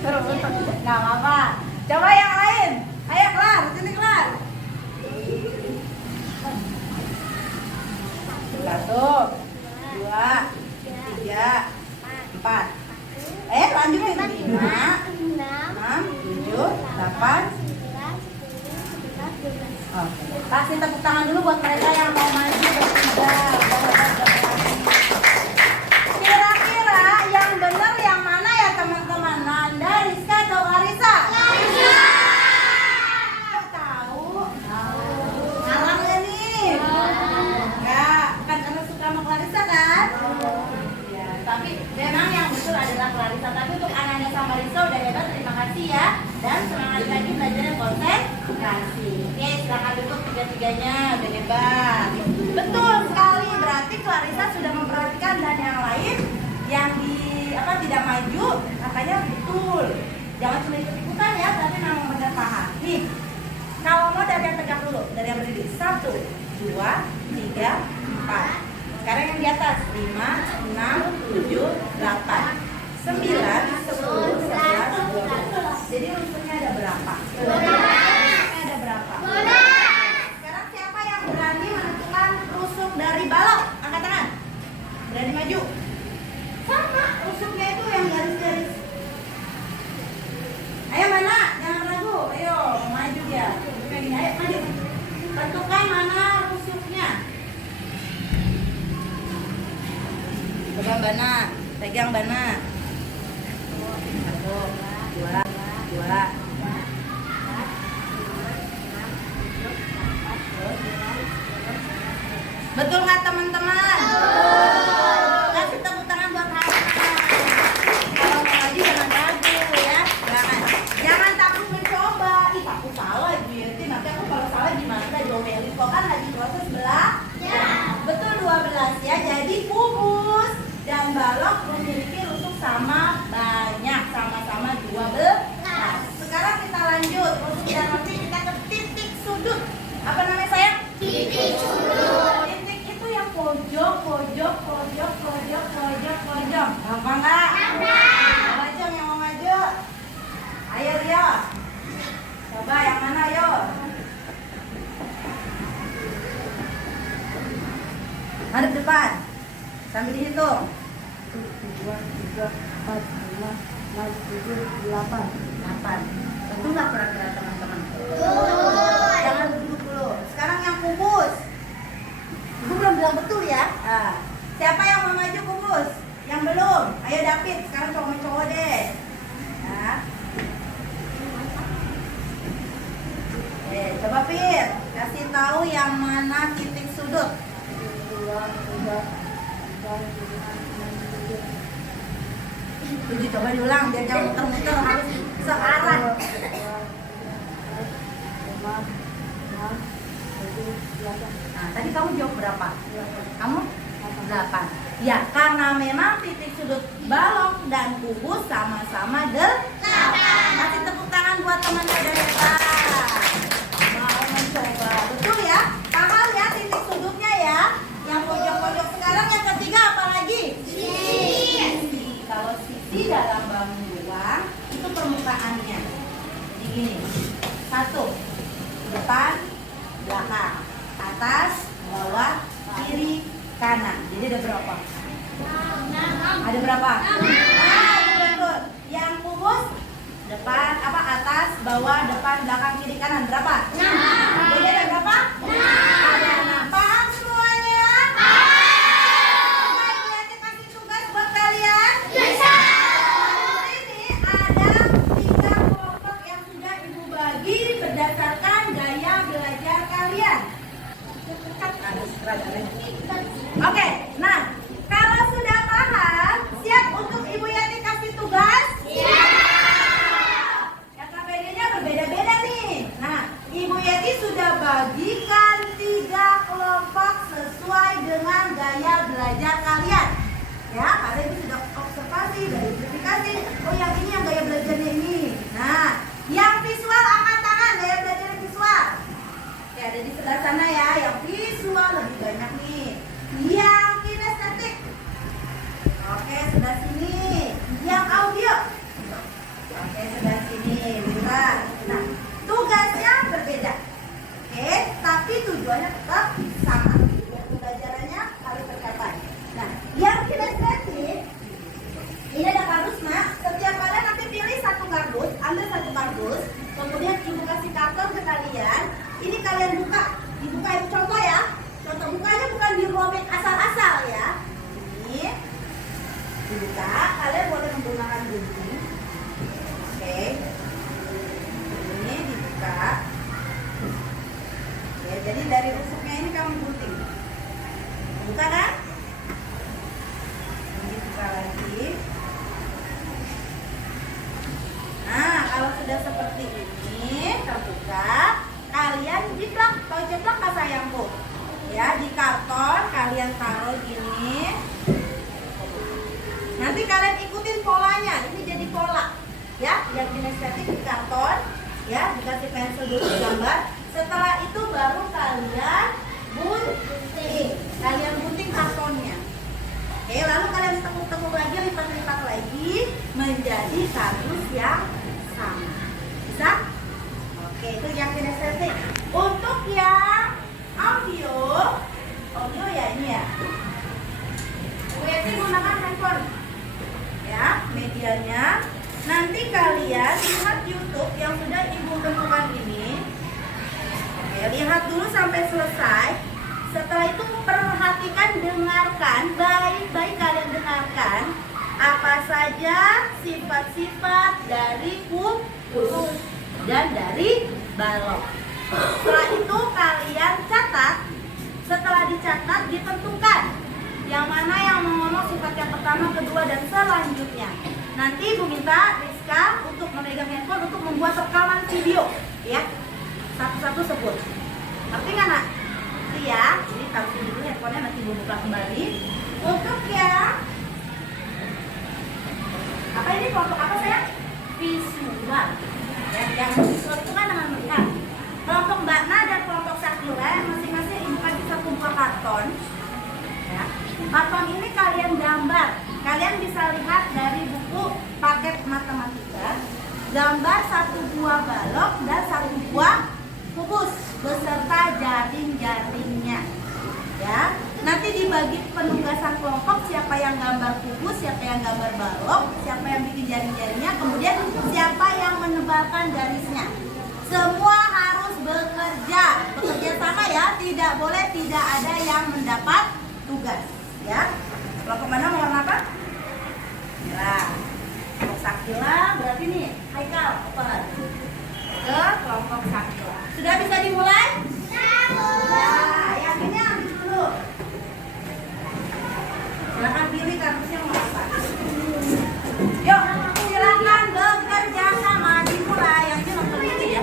12. Nggak apa-apa. Coba yang lain. Ayo kelar, sini kelar. 1, 2, 3, 4. Lanjutin. 5, 6, 7, 8. Oke. Kasih tepuk tangan dulu buat mereka yang mau maju bertiga. Kira-kira yang benar yang mana ya teman-teman? Nanda, Rizka, atau Arisa? Arisa. Kok tahu? Ngalah nggak nih? Enggak, bukan karena suka sama Clarissa kan? Ya, tapi memang yang betul adalah Clarissa. Tapi untuk Ananda sama Risa udah hebat, terima kasih ya. Dan semangat lagi belajarnya konsentrasi. Oke, silakan duduk tiga-tiganya, udah hebat. Betul sekali, berarti Clarissa sudah memperhatikan dan yang lain yang tidak maju katanya betul. Jangan cuma ikut-ikutan ya, tapi memang benar paham. Nih, kalau mau dari yang tegak dulu, dari yang berdiri. 1, 2, 3, 4. Sekarang yang di atas 5, 6, 7, 8, 9, 10, 11, 12. Jadi rusuknya ada berapa? Rusuknya ada berapa? Sekarang siapa yang berani menentukan rusuk dari balok? Angkat tangan. Berani maju? Sama, rusuknya itu yang garis-garis. Ayo mana? Jangan ragu. Ayo, maju dia. Kayak gini, ayo maju. Tentukan mana rusuknya. Pegang Bana, pegang Bana. 1, 2, 2. Betul nggak teman-teman? Kasih tepuk tangan buat Hana. Kalau mau maju jangan ragu ya, jangan takut mencoba. Ih, takut salah Ibu Yenti, nanti aku kalau salah gimana? Diomelin kok, kan lagi proses belajar. Betul 12 ya. Jadi kubus dan balok memiliki rusuk sama banyak, sama-sama 12. Sekarang kita lanjut. Rusuk dan nanti kita ke titik sudut. Apa namanya sayang? Titik sudut. Titik itu yang pojok, pojok, pojok, pojok, pojok, pojok. Gampang nggak? Gampang. Mau maju, yang mau maju? Ayo Rio. Coba yang mana yo? Hadap depan. Sambil dihitung. 1, 2, 3, 4, 5, 6, 7, 8. 8. Betul nggak kira-kira teman-teman? Jangan duduk dulu. Sekarang yang kubus. Ibu belum bilang betul ya. Siapa yang mau maju kubus? Yang belum? Ayo David. Sekarang cowok-cowok deh. Nah. Coba Pir. Kasih tahu yang mana titik sudut. 2, 3, 4, 5, 6, 7. 7 coba diulang biar jangan muter-muter, harus searah. 5, 6, 7, 8. Nah, tadi kamu jawab berapa? Kamu 8. Ya, karena memang titik sudut balok dan kubus sama-sama 8. Kasih tepuk tangan buat teman saya hebat. Mau mencoba, betul ya? Paham ya titik sudutnya ya? Yang pojok-pojok. Sekarang yang ketiga apa lagi? Sisi. Kalau sisi dalam bangun ruang itu permukaannya. Jadi gini. 1, depan, belakang, atas, bawah, kiri, kanan. Jadi ada berapa? Ada berapa? Betul. Yang kubus depan, atas, bawah, depan, belakang, kiri, kanan. Berapa? Jadi ada berapa? Ada 6. Paham semuanya? Coba Ibu Yati kasih tugas buat kalian. Ini ada 3 kelompok yang sudah Ibu bagi berdasarkan gaya belajar kalian. Oke, nah kalau sudah paham, siap untuk Ibu Yati kasih tugas? KKPD-nya berbeda-beda nih. Nah, Ibu Yati sudah bagikan 3 kelompok sesuai dengan gaya belajar kalian. Ya, kalian itu sudah observasi, verifikasi. Oh, yang ini yang gaya belajarnya ini. Nah, yang visual angkat tangan, gaya belajar visual. Ya, ada di sebelah sana ya, yang visual lebih banyak nih. Yang kinestetik. Oke, sebelah sini. Yang audio. Oke, sebelah sini. Bisa. Nah, tugasnya berbeda. Oke, tapi tujuannya tetap sama. Pembelajarannya harus tercapai. Nah, yang kinestetik ini ada kardusnya. Setiap kalian nanti pilih 1 kardus, ambil 1 kardus, kemudian Ibu kasih karton ke kalian. Ini kalian buka, dibuka itu contoh ya. Contoh bukanya bukan dirobek asal-asal ya. Ini dibuka, kalian boleh menggunakan gunting. Oke. Ini dibuka. Ya, jadi dari rusuknya ini kamu gunting. Buka kan? Ini dibuka lagi. Nah, kalau sudah seperti ini terbuka, kalian jiplak. Tahu jiplak nggak sayangku? Ya, di karton kalian taruh gini. ya, dikasih pensil dulu gambar. Setelah itu baru kalian gunting kartonnya. Oke, lalu kalian tekuk-tekuk lagi, lipat-lipat lagi menjadi kardus yang sama. Bisa? Oke, itu yang kinestetik. Untuk yang audio ya ini ya. Berarti gunakan handphone. Ya, medianya. Nanti kalian lihat YouTube yang sudah Ibu tentukan ini. Oke, lihat dulu sampai selesai. Setelah itu perhatikan, dengarkan, baik-baik kalian dengarkan apa saja sifat-sifat dari kubus dan dari balok. Setelah itu kalian catat. Setelah dicatat ditentukan yang mana yang ngomong sifat yang pertama, kedua, dan selanjutnya. Nanti Ibu minta Rizka untuk memegang handphone untuk membuat rekaman video, ya. Satu-satu sebut. Ngerti nggak, Nak? Ngerti ya. Jadi taruh dulu handphonenya, nanti Ibu buka kembali. Untuk yang apa ini, kelompok apa saya? Visual. Ya, yang visual itu kan dengan melihat. Kelompok Mbak Na dan kelompok Sakila masing-masing Ibu kasih satu buah karton. Ya. Karton ini kalian gambar. Kalian bisa lihat dari buku paket matematika. Gambar satu buah balok dan satu buah kubus beserta jaring-jaringnya. Ya. Nanti dibagi penugasan kelompok, siapa yang gambar kubus, siapa yang gambar balok, siapa yang bikin jaring-jaringnya, kemudian siapa yang menebalkan garisnya. Semua harus bekerja sama ya, tidak boleh tidak ada yang mendapat tugas, ya. Kelompok mana mau warna apa? Merah. Kelompok Sakila berarti nih, Haikal, open. Ke kelompok Sakila. Sudah bisa dimulai? Nah, yang ini ambil dulu. Silakan pilih kartusnya mau apa. Yuk, silakan bekerja sama, dimulai. Yang ini nonton ini ya.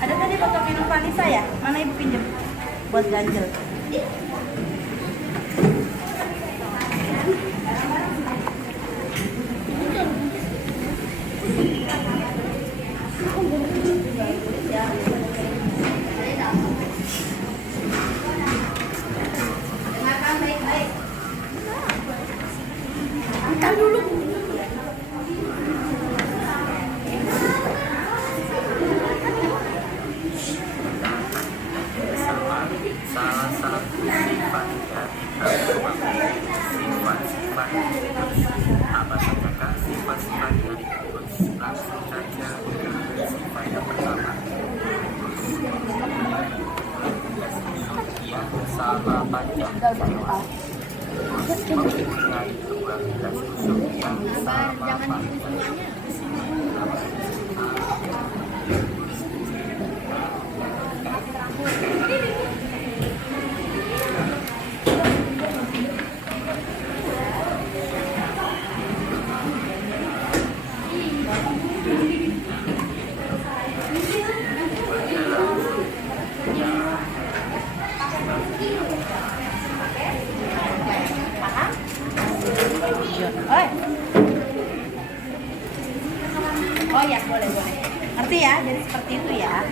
Ada tadi foto minum Vanessa ya? Mana Ibu pinjem? Buat ganjel. Dengarkan baik-baik. Angkat dulu. Salah satu sifat dari sifat-sifat apa sajakah sifat-sifat dari kubus? Langsung saja sifat yang pertama. Yang sama panjang yang kedua kita susun yang sama panjang. Oh ya, boleh. Ngerti ya? Jadi seperti itu ya.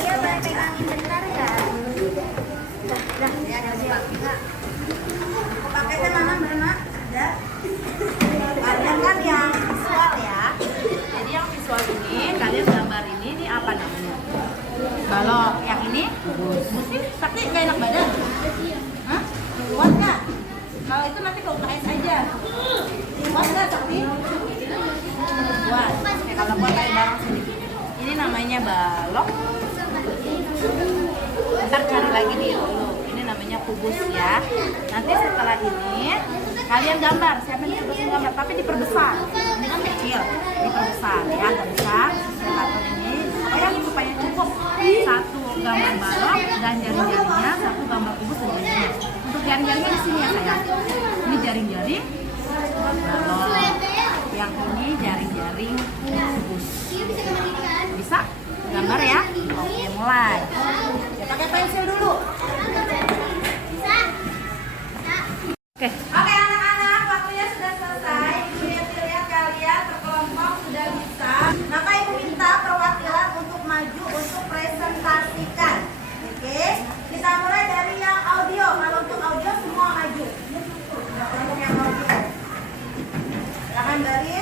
Iya, boleh pegangin bentar ya. Dah, ya ada siap. Paketnya mana Mbak? Ada. Kalian kan yang visual ya. Jadi yang visual ini kalian gambar ini apa namanya? Balok. Yang ini musik tapi nggak enak badan. Hah? Kuat nggak? Kalau itu nanti ke UKS aja. Kuat nggak tapi? Kuat. Ya, kalau kuat kayak barang sini. Ini namanya balok. Ntar cari lagi nih dulu. Ini namanya kubus ya. Nanti setelah ini kalian gambar. Siapa yang tugasnya gambar? Tapi diperbesar. Ini kan kecil. Diperbesar ya, agak besar. Karton ini. Pokoknya supaya cukup satu gambar balok dan jaring-jaringnya, satu gambar kubus dan jaringnya. Untuk jaring-jaringnya di sini ya sayang. Ini jaring-jaring balok. Yang ini jaring-jaring kubus. Bisa? Gambar ya? Oke, mulai. Ya, pakai pensil dulu.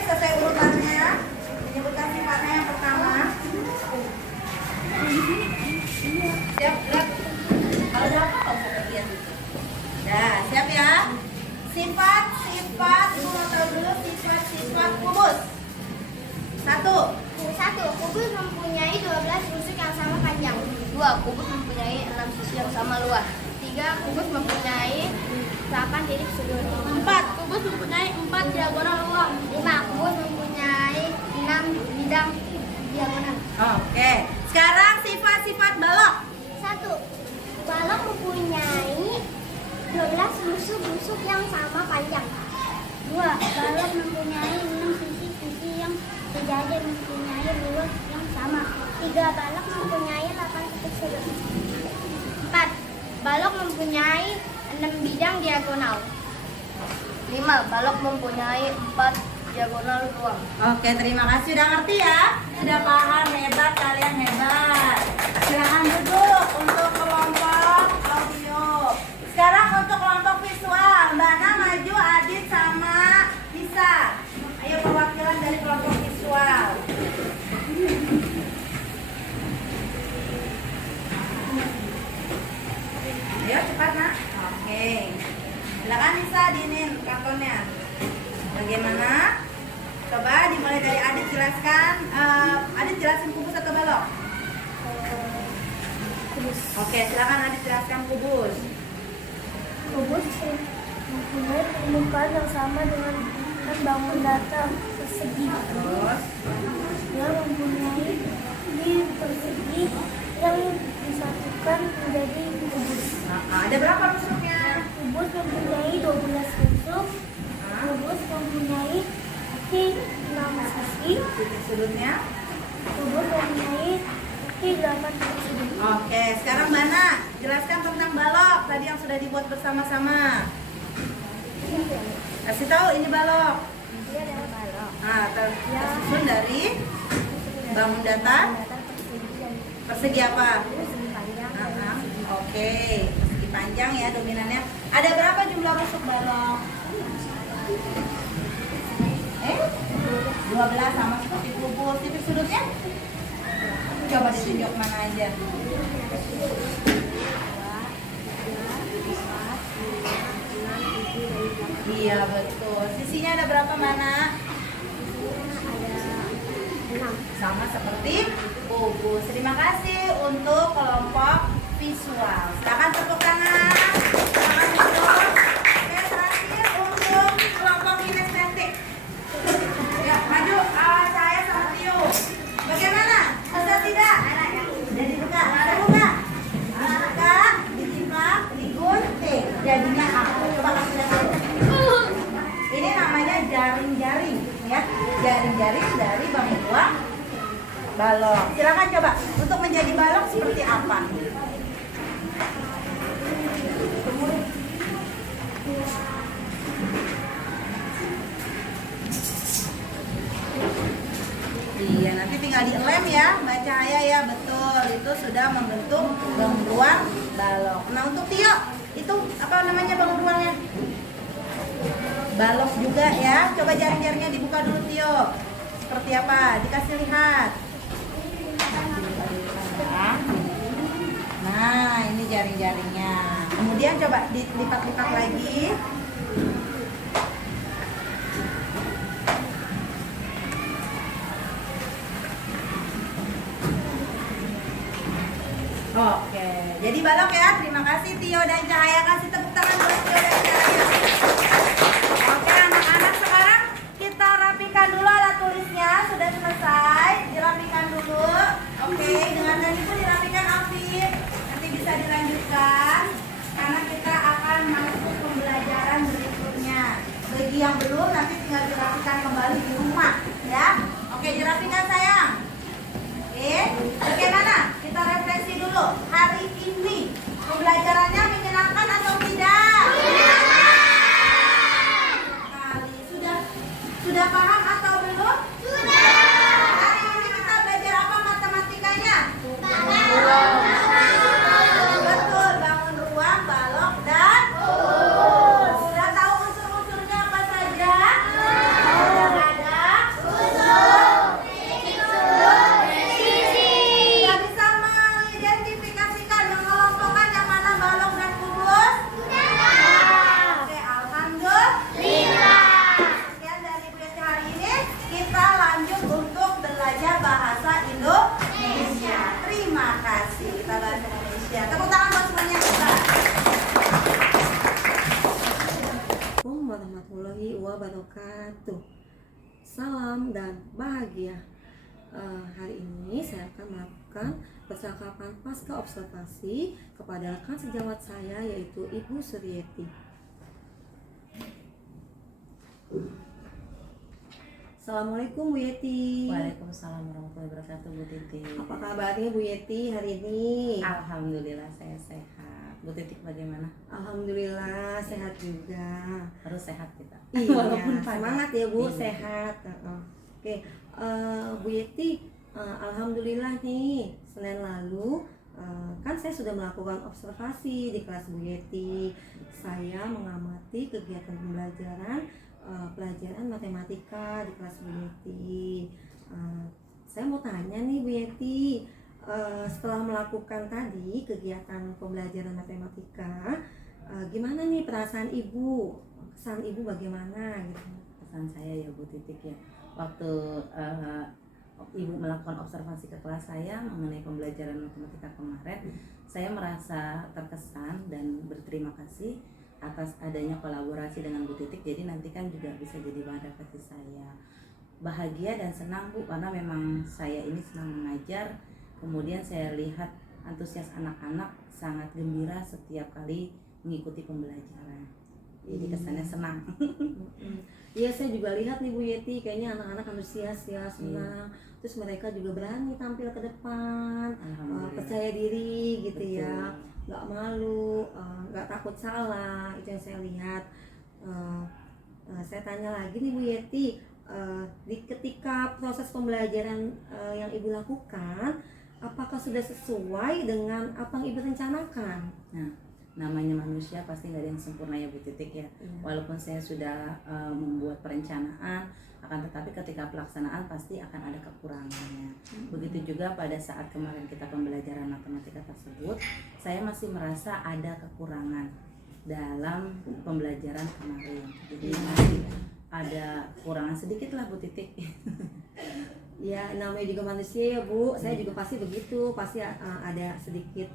sesuai urutannya. Menyebutkan sifatnya yang pertama. Siap, gerak. Kalau ada apa nggak usah lihat. Nah, siap ya. Sifat-sifat, mau tahu dulu sifat-sifat kubus. 1. 1. Kubus mempunyai 12 rusuk yang sama panjang. 2. Kubus mempunyai 6 sisi yang sama luas. 3. Kubus mempunyai 8 titik sudut. 4. Kubus mempunyai 4 diagonal luas. 5. Kubus mempunyai 6 bidang diagonal. Oke. Sekarang sifat-sifat balok. 1. Balok mempunyai 12 rusuk-rusuk yang sama panjang. 2. Balok mempunyai 6 sisi-sisi yang sejajar mempunyai luas yang sama. 3. Balok mempunyai 8 titik sudut. 4. Balok mempunyai 6 bidang diagonal. 5. Balok mempunyai 4 diagonal ruang. Oke, terima kasih. Udah ngerti ya? Sudah paham, hebat, kalian hebat. Silahkan duduk untuk kelompok audio. Sekarang untuk kelompok visual, Mbak Ana maju, Adit sama Bisa. Ayo perwakilan dari kelompok visual. Ayo cepat nak. Oke. Silakan Bisa diinin kartonnya. Bagaimana? Coba dimulai dari Adit jelaskan. Adit jelasin kubus atau balok? Kubus. Oke, silakan Adit jelaskan kubus. Kubus mempunyai permukaan yang sama dengan bangun datar persegi. Terus, Dia mempunyai persegi yang disatukan menjadi kubus. ada berapa rusuknya? Kubus mempunyai 12 rusuk. Kubus mempunyai 6 sisi. Titik sudutnya. Kubus mempunyai 8 titik sudut. Oke, sekarang Bana jelaskan tentang balok tadi yang sudah dibuat bersama-sama. Kasih tahu ini balok. Dia adalah balok. Nah, tersusun dari bangun datar persegi apa? Panjang. Oke, persegi panjang ya dominannya. Ada berapa jumlah rusuk balok? 12 sama seperti kubus. Titik sudutnya? Coba ditunjuk mana aja. Iya betul. Sisinya ada berapa mana? Sama seperti kubus. Terima kasih untuk kelompok visual. Silakan tepuk tangan. Silakan duduk. Oke, terakhir untuk kelompok kinestetik. Ya, maju. Saya sama Tio. Bagaimana? Bisa tidak? Sudah dibuka. Ada buka. Buka, ditimbang, digunting. Jadinya apa? Coba kasih lihat. Ini namanya jaring-jaring, ya. Jaring-jaring dari bangun ruang balok. Silakan coba untuk menjadi balok seperti apa? Iya, nanti tinggal dilem ya, Mbak Cahaya ya, betul. Itu sudah membentuk bangun ruang balok. Nah, untuk Tio, itu apa namanya bangun ruangnya? Balok juga ya. Coba jaring-jaringnya dibuka dulu Tio. Seperti apa? Dikasih lihat. Nah, ini jaring-jaringnya. Kemudian coba dilipat-lipat lagi. Oke, jadi balok ya. Terima kasih Tio dan Cahaya. Kasih tepuk tangan buat Tio dan Cahaya. Oke anak-anak, sekarang kita rapikan dulu alat tulisnya. Sudah selesai, dirapikan dulu. Oke, dengan tadi pun dirapikan Afif. Nanti bisa dilanjutkan karena kita akan masuk pembelajaran berikutnya. Bagi yang belum, nanti tinggal dirapikan kembali di rumah ya. Oke, dirapikan sayang. Oke, bagaimana? Kita refleksi dulu. Hari ini pembelajarannya menyenangkan atau tidak? Sudah paham atau belum? Sudah. Hari ini kita belajar apa matematikanya? Betul, bangun ruang, balok, dan kubus. Sudah tahu unsur-unsurnya apa saja? Sudah ada warahmatullahi wabarakatuh. Salam dan bahagia. Hari ini saya akan melakukan percakapan pasca observasi kepada rekan sejawat saya yaitu Ibu Suryeti. Assalamualaikum Bu Yeti. Waalaikumsalam warahmatullahi wabarakatuh Bu Titi. Apa kabarnya Bu Yeti hari ini? Alhamdulillah saya sehat. Bu Titi bagaimana? Alhamdulillah sehat juga. Harus sehat kita. Iya, Walaupun panas. semangat ya Bu, Iya. sehat. Oke, Bu Yeti, alhamdulillah nih Senin lalu kan saya sudah melakukan observasi di kelas Bu Yeti. Saya mengamati kegiatan pelajaran matematika di kelas Bu Yeti. Saya mau tanya nih Bu Yeti, setelah melakukan tadi kegiatan pembelajaran matematika, gimana nih perasaan Ibu? Kesan Ibu bagaimana gitu? Pesan saya ya Bu Titik ya, waktu Ibu melakukan observasi ke kelas saya mengenai pembelajaran matematika kemarin, saya merasa terkesan dan berterima kasih atas adanya kolaborasi dengan Bu Titik. Jadi nanti kan juga bisa jadi bahan refleksi saya. Bahagia dan senang Bu, karena memang saya ini senang mengajar. Kemudian saya lihat antusias anak-anak sangat gembira setiap kali mengikuti pembelajaran. Jadi kesannya senang. Iya, saya juga lihat nih Bu Yeti, kayaknya anak-anak antusias ya, senang. Terus mereka juga berani tampil ke depan, percaya diri gitu. Betul. Ya, nggak malu, nggak takut salah. Itu yang saya lihat. Saya tanya lagi nih Bu Yeti, ketika proses pembelajaran yang Ibu lakukan, apakah sudah sesuai dengan apa yang Ibu rencanakan? Nah, namanya manusia pasti nggak ada yang sempurna ya Bu Titik ya. Walaupun saya sudah membuat perencanaan, akan tetapi ketika pelaksanaan pasti akan ada kekurangannya. Begitu juga pada saat kemarin kita pembelajaran matematika tersebut, saya masih merasa ada kekurangan dalam pembelajaran kemarin. Jadi masih ada kekurangan sedikit lah Bu Titik. Ya, namanya juga manusia ya Bu, saya juga pasti begitu, pasti ada sedikit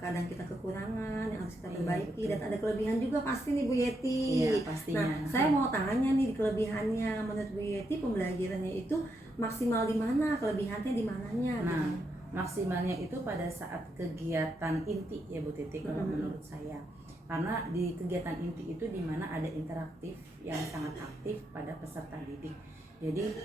kadang kita kekurangan yang harus kita perbaiki, dan ada kelebihan juga pasti nih Bu Yeti. Iya, pastinya. Nah, saya mau tanya nih di kelebihannya, menurut Bu Yeti pembelajarannya itu maksimal di mana, kelebihannya di mananya? Nah, gitu? maksimalnya itu pada saat kegiatan inti ya Bu Titik kalau menurut saya. Karena di kegiatan inti itu dimana ada interaktif yang sangat aktif pada peserta didik. Jadi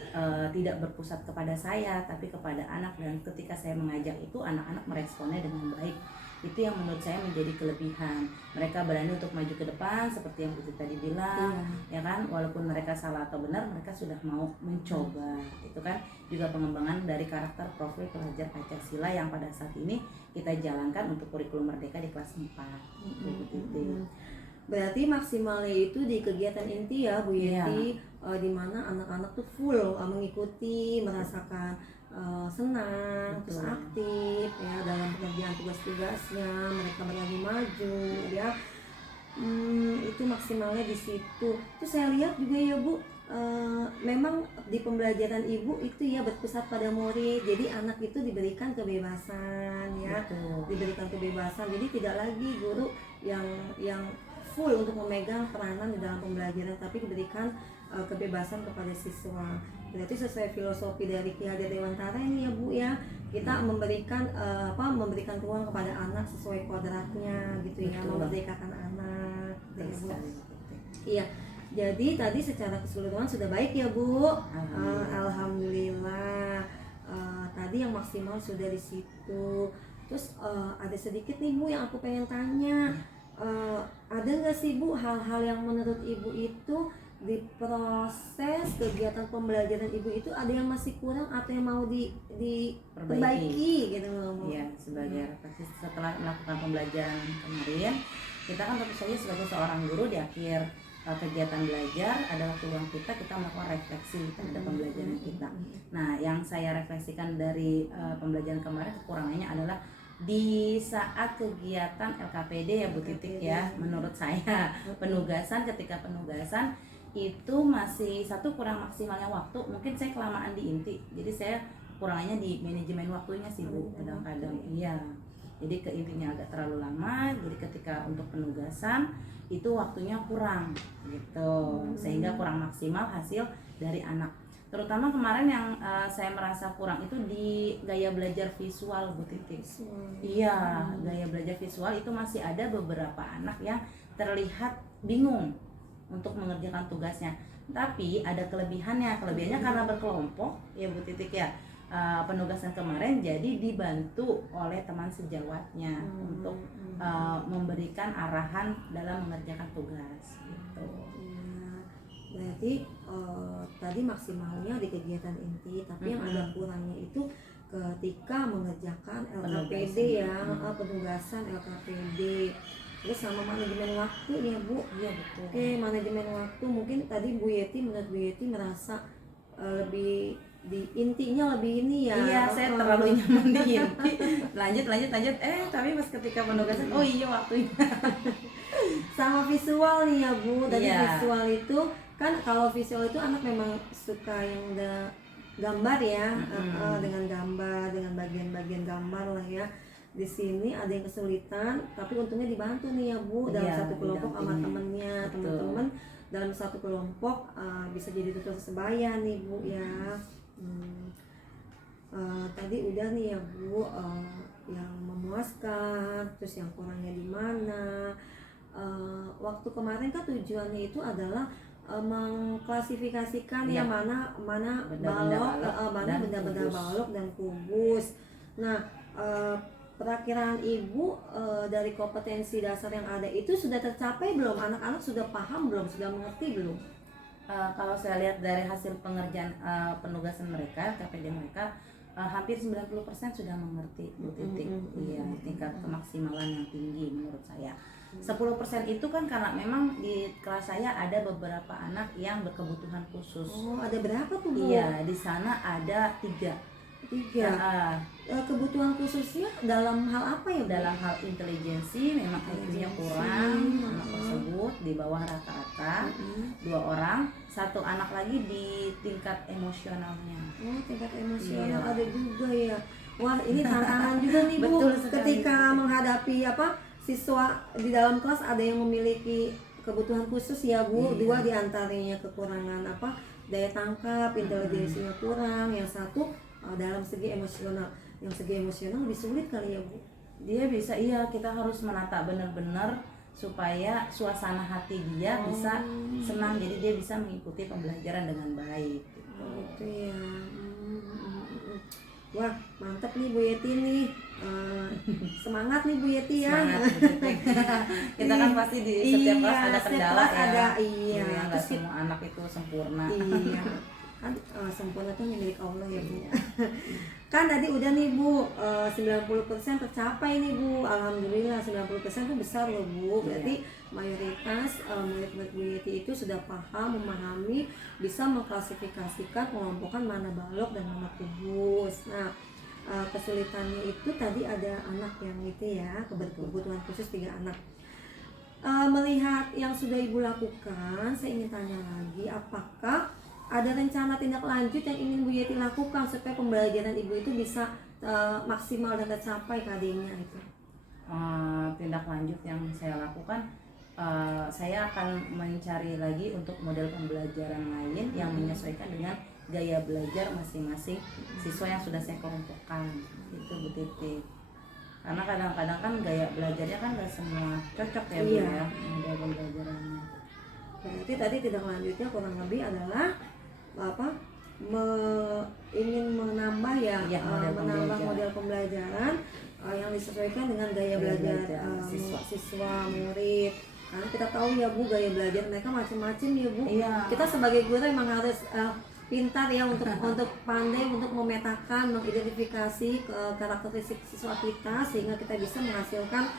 tidak berpusat kepada saya tapi kepada anak, dan ketika saya mengajak itu anak-anak meresponnya dengan baik. Itu yang menurut saya menjadi kelebihan. Mereka berani untuk maju ke depan seperti yang Bu Titi tadi bilang, ya kan, walaupun mereka salah atau benar mereka sudah mau mencoba. Itu kan juga pengembangan dari karakter profil pelajar Pancasila yang pada saat ini kita jalankan untuk kurikulum merdeka di kelas 4. Bu Titi. Berarti maksimalnya itu di kegiatan inti ya Bu Yeti, di mana anak-anak tuh full mengikuti, merasakan senang, terus aktif ya dalam pengerjaan tugas-tugasnya, mereka berani maju ya. Itu maksimalnya di situ. Terus saya lihat juga ya Bu, memang di pembelajaran Ibu itu ya berpusat pada murid, jadi anak itu diberikan kebebasan ya. Betul. Diberikan kebebasan, jadi tidak lagi guru yang full untuk memegang peranan di dalam pembelajaran, tapi diberikan kebebasan kepada siswa. Berarti sesuai filosofi dari Ki Hajar Dewantara ini ya Bu ya, kita memberikan memberikan ruang kepada anak sesuai kodratnya gitu. Betul. Ya, memerdekakan anak gitu ya, Bu. Iya. Jadi tadi secara keseluruhan sudah baik ya Bu. Alhamdulillah. Tadi yang maksimal sudah di situ. Terus ada sedikit nih Bu yang aku pengen tanya. Ada nggak sih Bu hal-hal yang menurut Ibu itu di proses kegiatan pembelajaran Ibu itu ada yang masih kurang atau yang mau diperbaiki gitu loh? Iya, sebagai refleksi setelah melakukan pembelajaran kemarin, kita kan tentu saja sebagai seorang guru di akhir kegiatan belajar ada waktu luang kita melakukan refleksi terhadap pembelajaran kita. Nah, yang saya refleksikan dari pembelajaran kemarin kekurangannya adalah di saat kegiatan LKPD ya Bu Titik ya, menurut saya ketika penugasan itu masih kurang maksimalnya waktu. Mungkin saya kelamaan di inti, jadi saya kurangannya di manajemen waktunya sih Bu kadang-kadang. Iya, Jadi ke intinya agak terlalu lama. Jadi ketika untuk penugasan itu waktunya kurang gitu, sehingga kurang maksimal hasil dari anak. Terutama kemarin yang saya merasa kurang itu di gaya belajar visual, Bu Titik. Iya, gaya belajar visual itu masih ada beberapa anak yang terlihat bingung untuk mengerjakan tugasnya. Tapi ada kelebihannya karena berkelompok ya Bu Titik ya. Penugasan kemarin jadi dibantu oleh teman sejawatnya untuk memberikan arahan dalam mengerjakan tugas gitu. Berarti tadi maksimalnya di kegiatan inti, tapi yang ada kurangnya itu ketika mengerjakan LKPD ya, penugasan LKPD. Terus sama manajemen waktu nih ya Bu. Iya betul. Oke, manajemen waktu mungkin tadi menurut Bu Yeti merasa lebih di intinya lebih ini ya. Iya, saya terlalu nyaman di inti. Lanjut. Tapi pas ketika penugasan, oh iya waktunya. Sama visual nih ya Bu. Tadi Iya. visual itu kan kalau visual itu anak memang suka yang udah gambar ya, dengan gambar, dengan bagian-bagian gambar lah ya. Di sini ada yang kesulitan, tapi untungnya dibantu nih ya Bu dalam Iya, satu kelompok sama didampingi. temennya, Betul. teman-teman dalam satu kelompok bisa jadi tutor sebaya nih Bu ya. Tadi udah nih ya Bu, yang memuaskan, terus yang kurangnya di mana. Waktu kemarin kan tujuannya itu adalah mengklasifikasikan Iya. ya mana Benda-benda balok, balok mana dan benda-benda kubus. balok dan kubus. Nah, perakiraan Ibu dari kompetensi dasar yang ada itu sudah tercapai belum? Anak-anak sudah paham belum? Sudah mengerti belum? Kalau saya lihat dari hasil pengerjaan penugasan mereka, KPD mereka hampir 90% sudah mengerti Bu Titik. Iya, tingkat kemaksimalan yang tinggi menurut saya. 10% itu kan karena memang di kelas saya ada beberapa anak yang berkebutuhan khusus. Oh, ada berapa tuh Bu? Iya, di sana ada 3. Kebutuhan khususnya dalam hal apa ya Bu? Dalam hal intelijensi memang IQ-nya kurang, anak tersebut di bawah rata-rata. 2 orang, 1 anak lagi di tingkat emosionalnya. Oh, tingkat emosional Iya. ada juga ya. Wah, ini tantangan juga nih Bu. Betul sekali. Ketika menghadapi siswa di dalam kelas ada yang memiliki kebutuhan khusus ya Bu. Iya. 2 diantaranya kekurangan daya tangkap, intelijensinya kurang. Yang 1 dalam segi emosional. Yang segi emosional lebih sulit kali ya Bu. Dia bisa, iya, kita harus menata benar-benar supaya suasana hati dia bisa senang, jadi dia bisa mengikuti pembelajaran dengan baik gitu. Gitu ya. Wah, mantap nih Bu Yeti nih. Semangat nih Bu Yeti ya. Semangat, Bu Titik. Kita kan pasti di setiap kelas ada setiap kendala kelas ya. ada, iya. Nggak Terus semua anak itu sempurna. Iya. Kan sempurna tuh milik Allah ya Bu. Kan tadi udah nih Bu, 90% tercapai nih Bu. Alhamdulillah 90% itu besar loh Bu. Berarti mayoritas murid-murid Bu Yeti itu sudah paham, memahami, bisa mengklasifikasikan, mengelompokkan mana balok dan mana kubus. Nah, kesulitannya itu tadi ada anak yang itu ya, kebutuhan khusus 3 anak. Melihat yang sudah Ibu lakukan, saya ingin tanya lagi, apakah ada rencana tindak lanjut yang ingin Bu Yeti lakukan supaya pembelajaran Ibu itu bisa maksimal dan tercapai KD-nya itu? Tindak lanjut yang saya lakukan, saya akan mencari lagi untuk model pembelajaran lain yang menyesuaikan dengan gaya belajar masing-masing siswa yang sudah saya kelompokkan. Itu Bu Titik. Karena kadang-kadang kan gaya belajarnya kan gak semua cocok ya Bu ya, model pembelajarannya. Berarti tadi tindak lanjutnya kurang lebih adalah ingin menambah model pembelajaran yang disesuaikan dengan gaya belajar siswa murid. Karena kita tahu ya Bu, gaya belajar mereka macam-macam ya Bu. Iya. Kita sebagai guru emang harus pintar ya untuk pandai untuk memetakan, mengidentifikasi karakteristik siswa kita sehingga kita bisa menghasilkan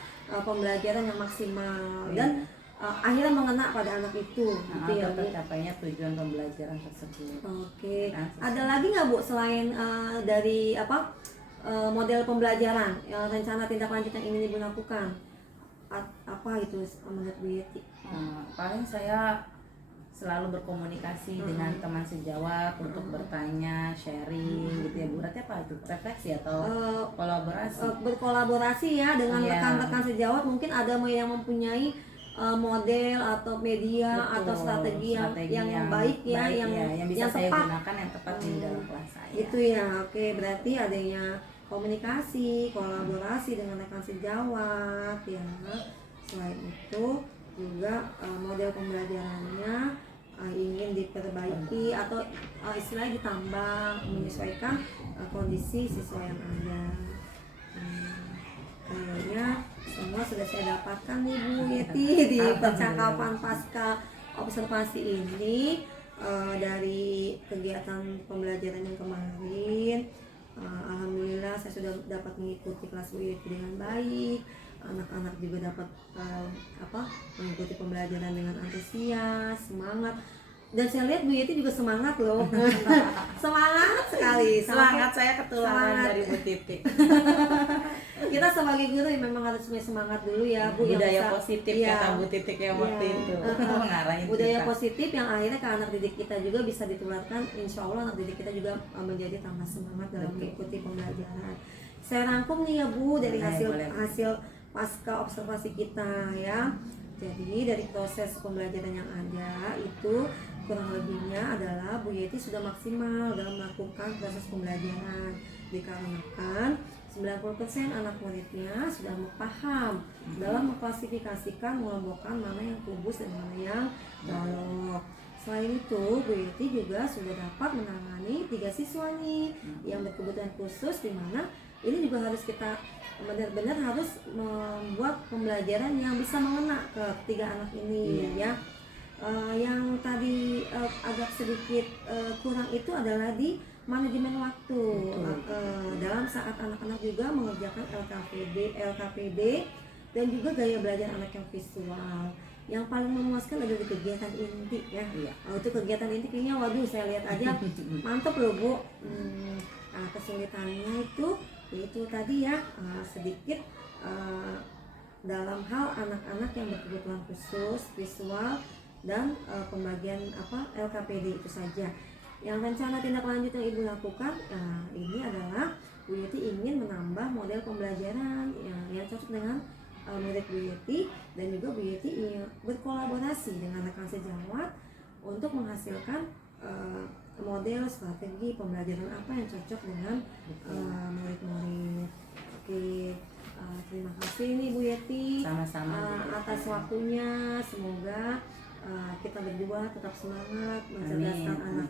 pembelajaran yang maksimal dan akhirnya mengena pada anak itu. Gitu ya Bu. Tercapainya tujuan pembelajaran tersebut. Oke. Ada lagi nggak Bu selain dari model pembelajaran rencana tindak lanjut yang ingin Ibu lakukan? Apa itu menurut Bu Yeti? Paling saya selalu berkomunikasi dengan teman sejawat untuk bertanya, sharing gitu ya Bu. Berarti apa itu? Refleksi atau kolaborasi? Berkolaborasi ya dengan Iya. rekan-rekan sejawat, mungkin ada yang mempunyai model atau media atau Betul, strategi yang yang baik ya, baik yang ya, yang bisa saya tepat. gunakan yang tepat di dalam kelas saya. Itu ya, oke, berarti adanya komunikasi, kolaborasi dengan rekan sejawat ya. Selain itu juga model pembelajarannya ingin diperbaiki atau istilahnya ditambah menyesuaikan kondisi siswa yang ada. Kayaknya semua sudah saya dapatkan nih Bu Yeti di percakapan pasca observasi ini. Dari kegiatan pembelajaran yang kemarin, alhamdulillah saya sudah dapat mengikuti kelas Bu Yeti dengan baik. Anak-anak juga dapat mengikuti pembelajaran dengan antusias, semangat. Dan saya lihat Bu Yeti juga semangat loh. Semangat sekali. Semangat saya ketularan semangat. dari Bu Titi. Kita sebagai guru memang harus punya semangat dulu ya Bu. Budaya yang bisa, positif ya, kata Bu Titik yang waktu ya, itu mengarahin budaya kita. positif yang akhirnya ke anak didik kita juga bisa ditularkan. Insya Allah anak didik kita juga menjadi tambah semangat dalam mengikuti pembelajaran. Saya rangkum nih ya Bu dari hasil pasca observasi kita ya. Jadi dari proses pembelajaran yang ada itu kurang lebihnya adalah Bu Yeti sudah maksimal dalam melakukan proses pembelajaran, dikarenakan 90% anak muridnya sudah paham dalam mengklasifikasikan, mengelompokkan mana yang kubus dan mana yang balok. Selain itu, Bu Yeti juga sudah dapat menangani 3 siswa nih yang berkebutuhan khusus, di mana ini juga harus kita benar-benar harus membuat pembelajaran yang bisa mengena ke 3 anak ini ya. Yang tadi agak sedikit kurang itu adalah di manajemen waktu. Dalam saat anak-anak juga mengerjakan LKPD dan juga gaya belajar anak yang visual. Yang paling memuaskan adalah di kegiatan inti ya. Itu kegiatan inti kayaknya waduh saya lihat aja mantep loh Bu. Kesulitannya itu tadi ya sedikit dalam hal anak-anak yang berkebutuhan khusus visual dan pembagian LKPD itu saja. Yang rencana tindak lanjut yang Ibu lakukan ini adalah Bu Yeti ingin menambah model pembelajaran yang cocok dengan murid Bu Yeti, dan juga Bu Yeti ingin berkolaborasi dengan rekan sejawat untuk menghasilkan model strategi pembelajaran apa yang cocok dengan murid-murid. Oke, terima kasih nih Bu Yeti atas waktunya. Semoga kita berdua tetap semangat mencerdaskan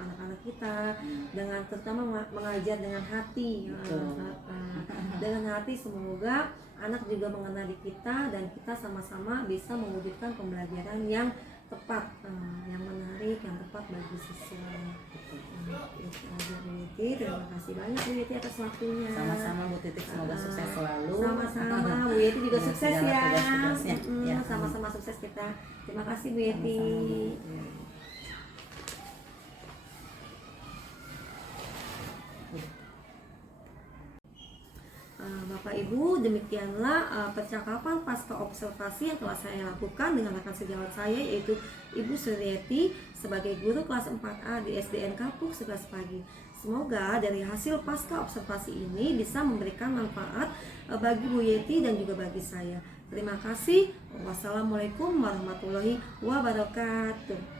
anak-anak kita dengan terutama mengajar dengan hati. Dengan hati semoga anak juga mengenali kita dan kita sama-sama bisa mewujudkan pembelajaran yang tepat, yang menarik, yang tepat bagi siswa. Itu aja Bu Yeti. Terima kasih banyak Bu Yeti atas waktunya. Sama-sama Bu Titik, semoga sukses selalu. Sama-sama Bu Yeti juga sukses ya. Tugas-tugasnya. Sama-sama sukses kita. Terima kasih Bu Yeti. Bapak Ibu, demikianlah percakapan pasca observasi yang telah saya lakukan dengan rekan sejawat saya, yaitu Ibu Suryeti sebagai guru kelas 4A di SDN Kapuk 11 pagi. Semoga dari hasil pasca observasi ini bisa memberikan manfaat bagi Bu Yeti dan juga bagi saya. Terima kasih. Wassalamualaikum warahmatullahi wabarakatuh.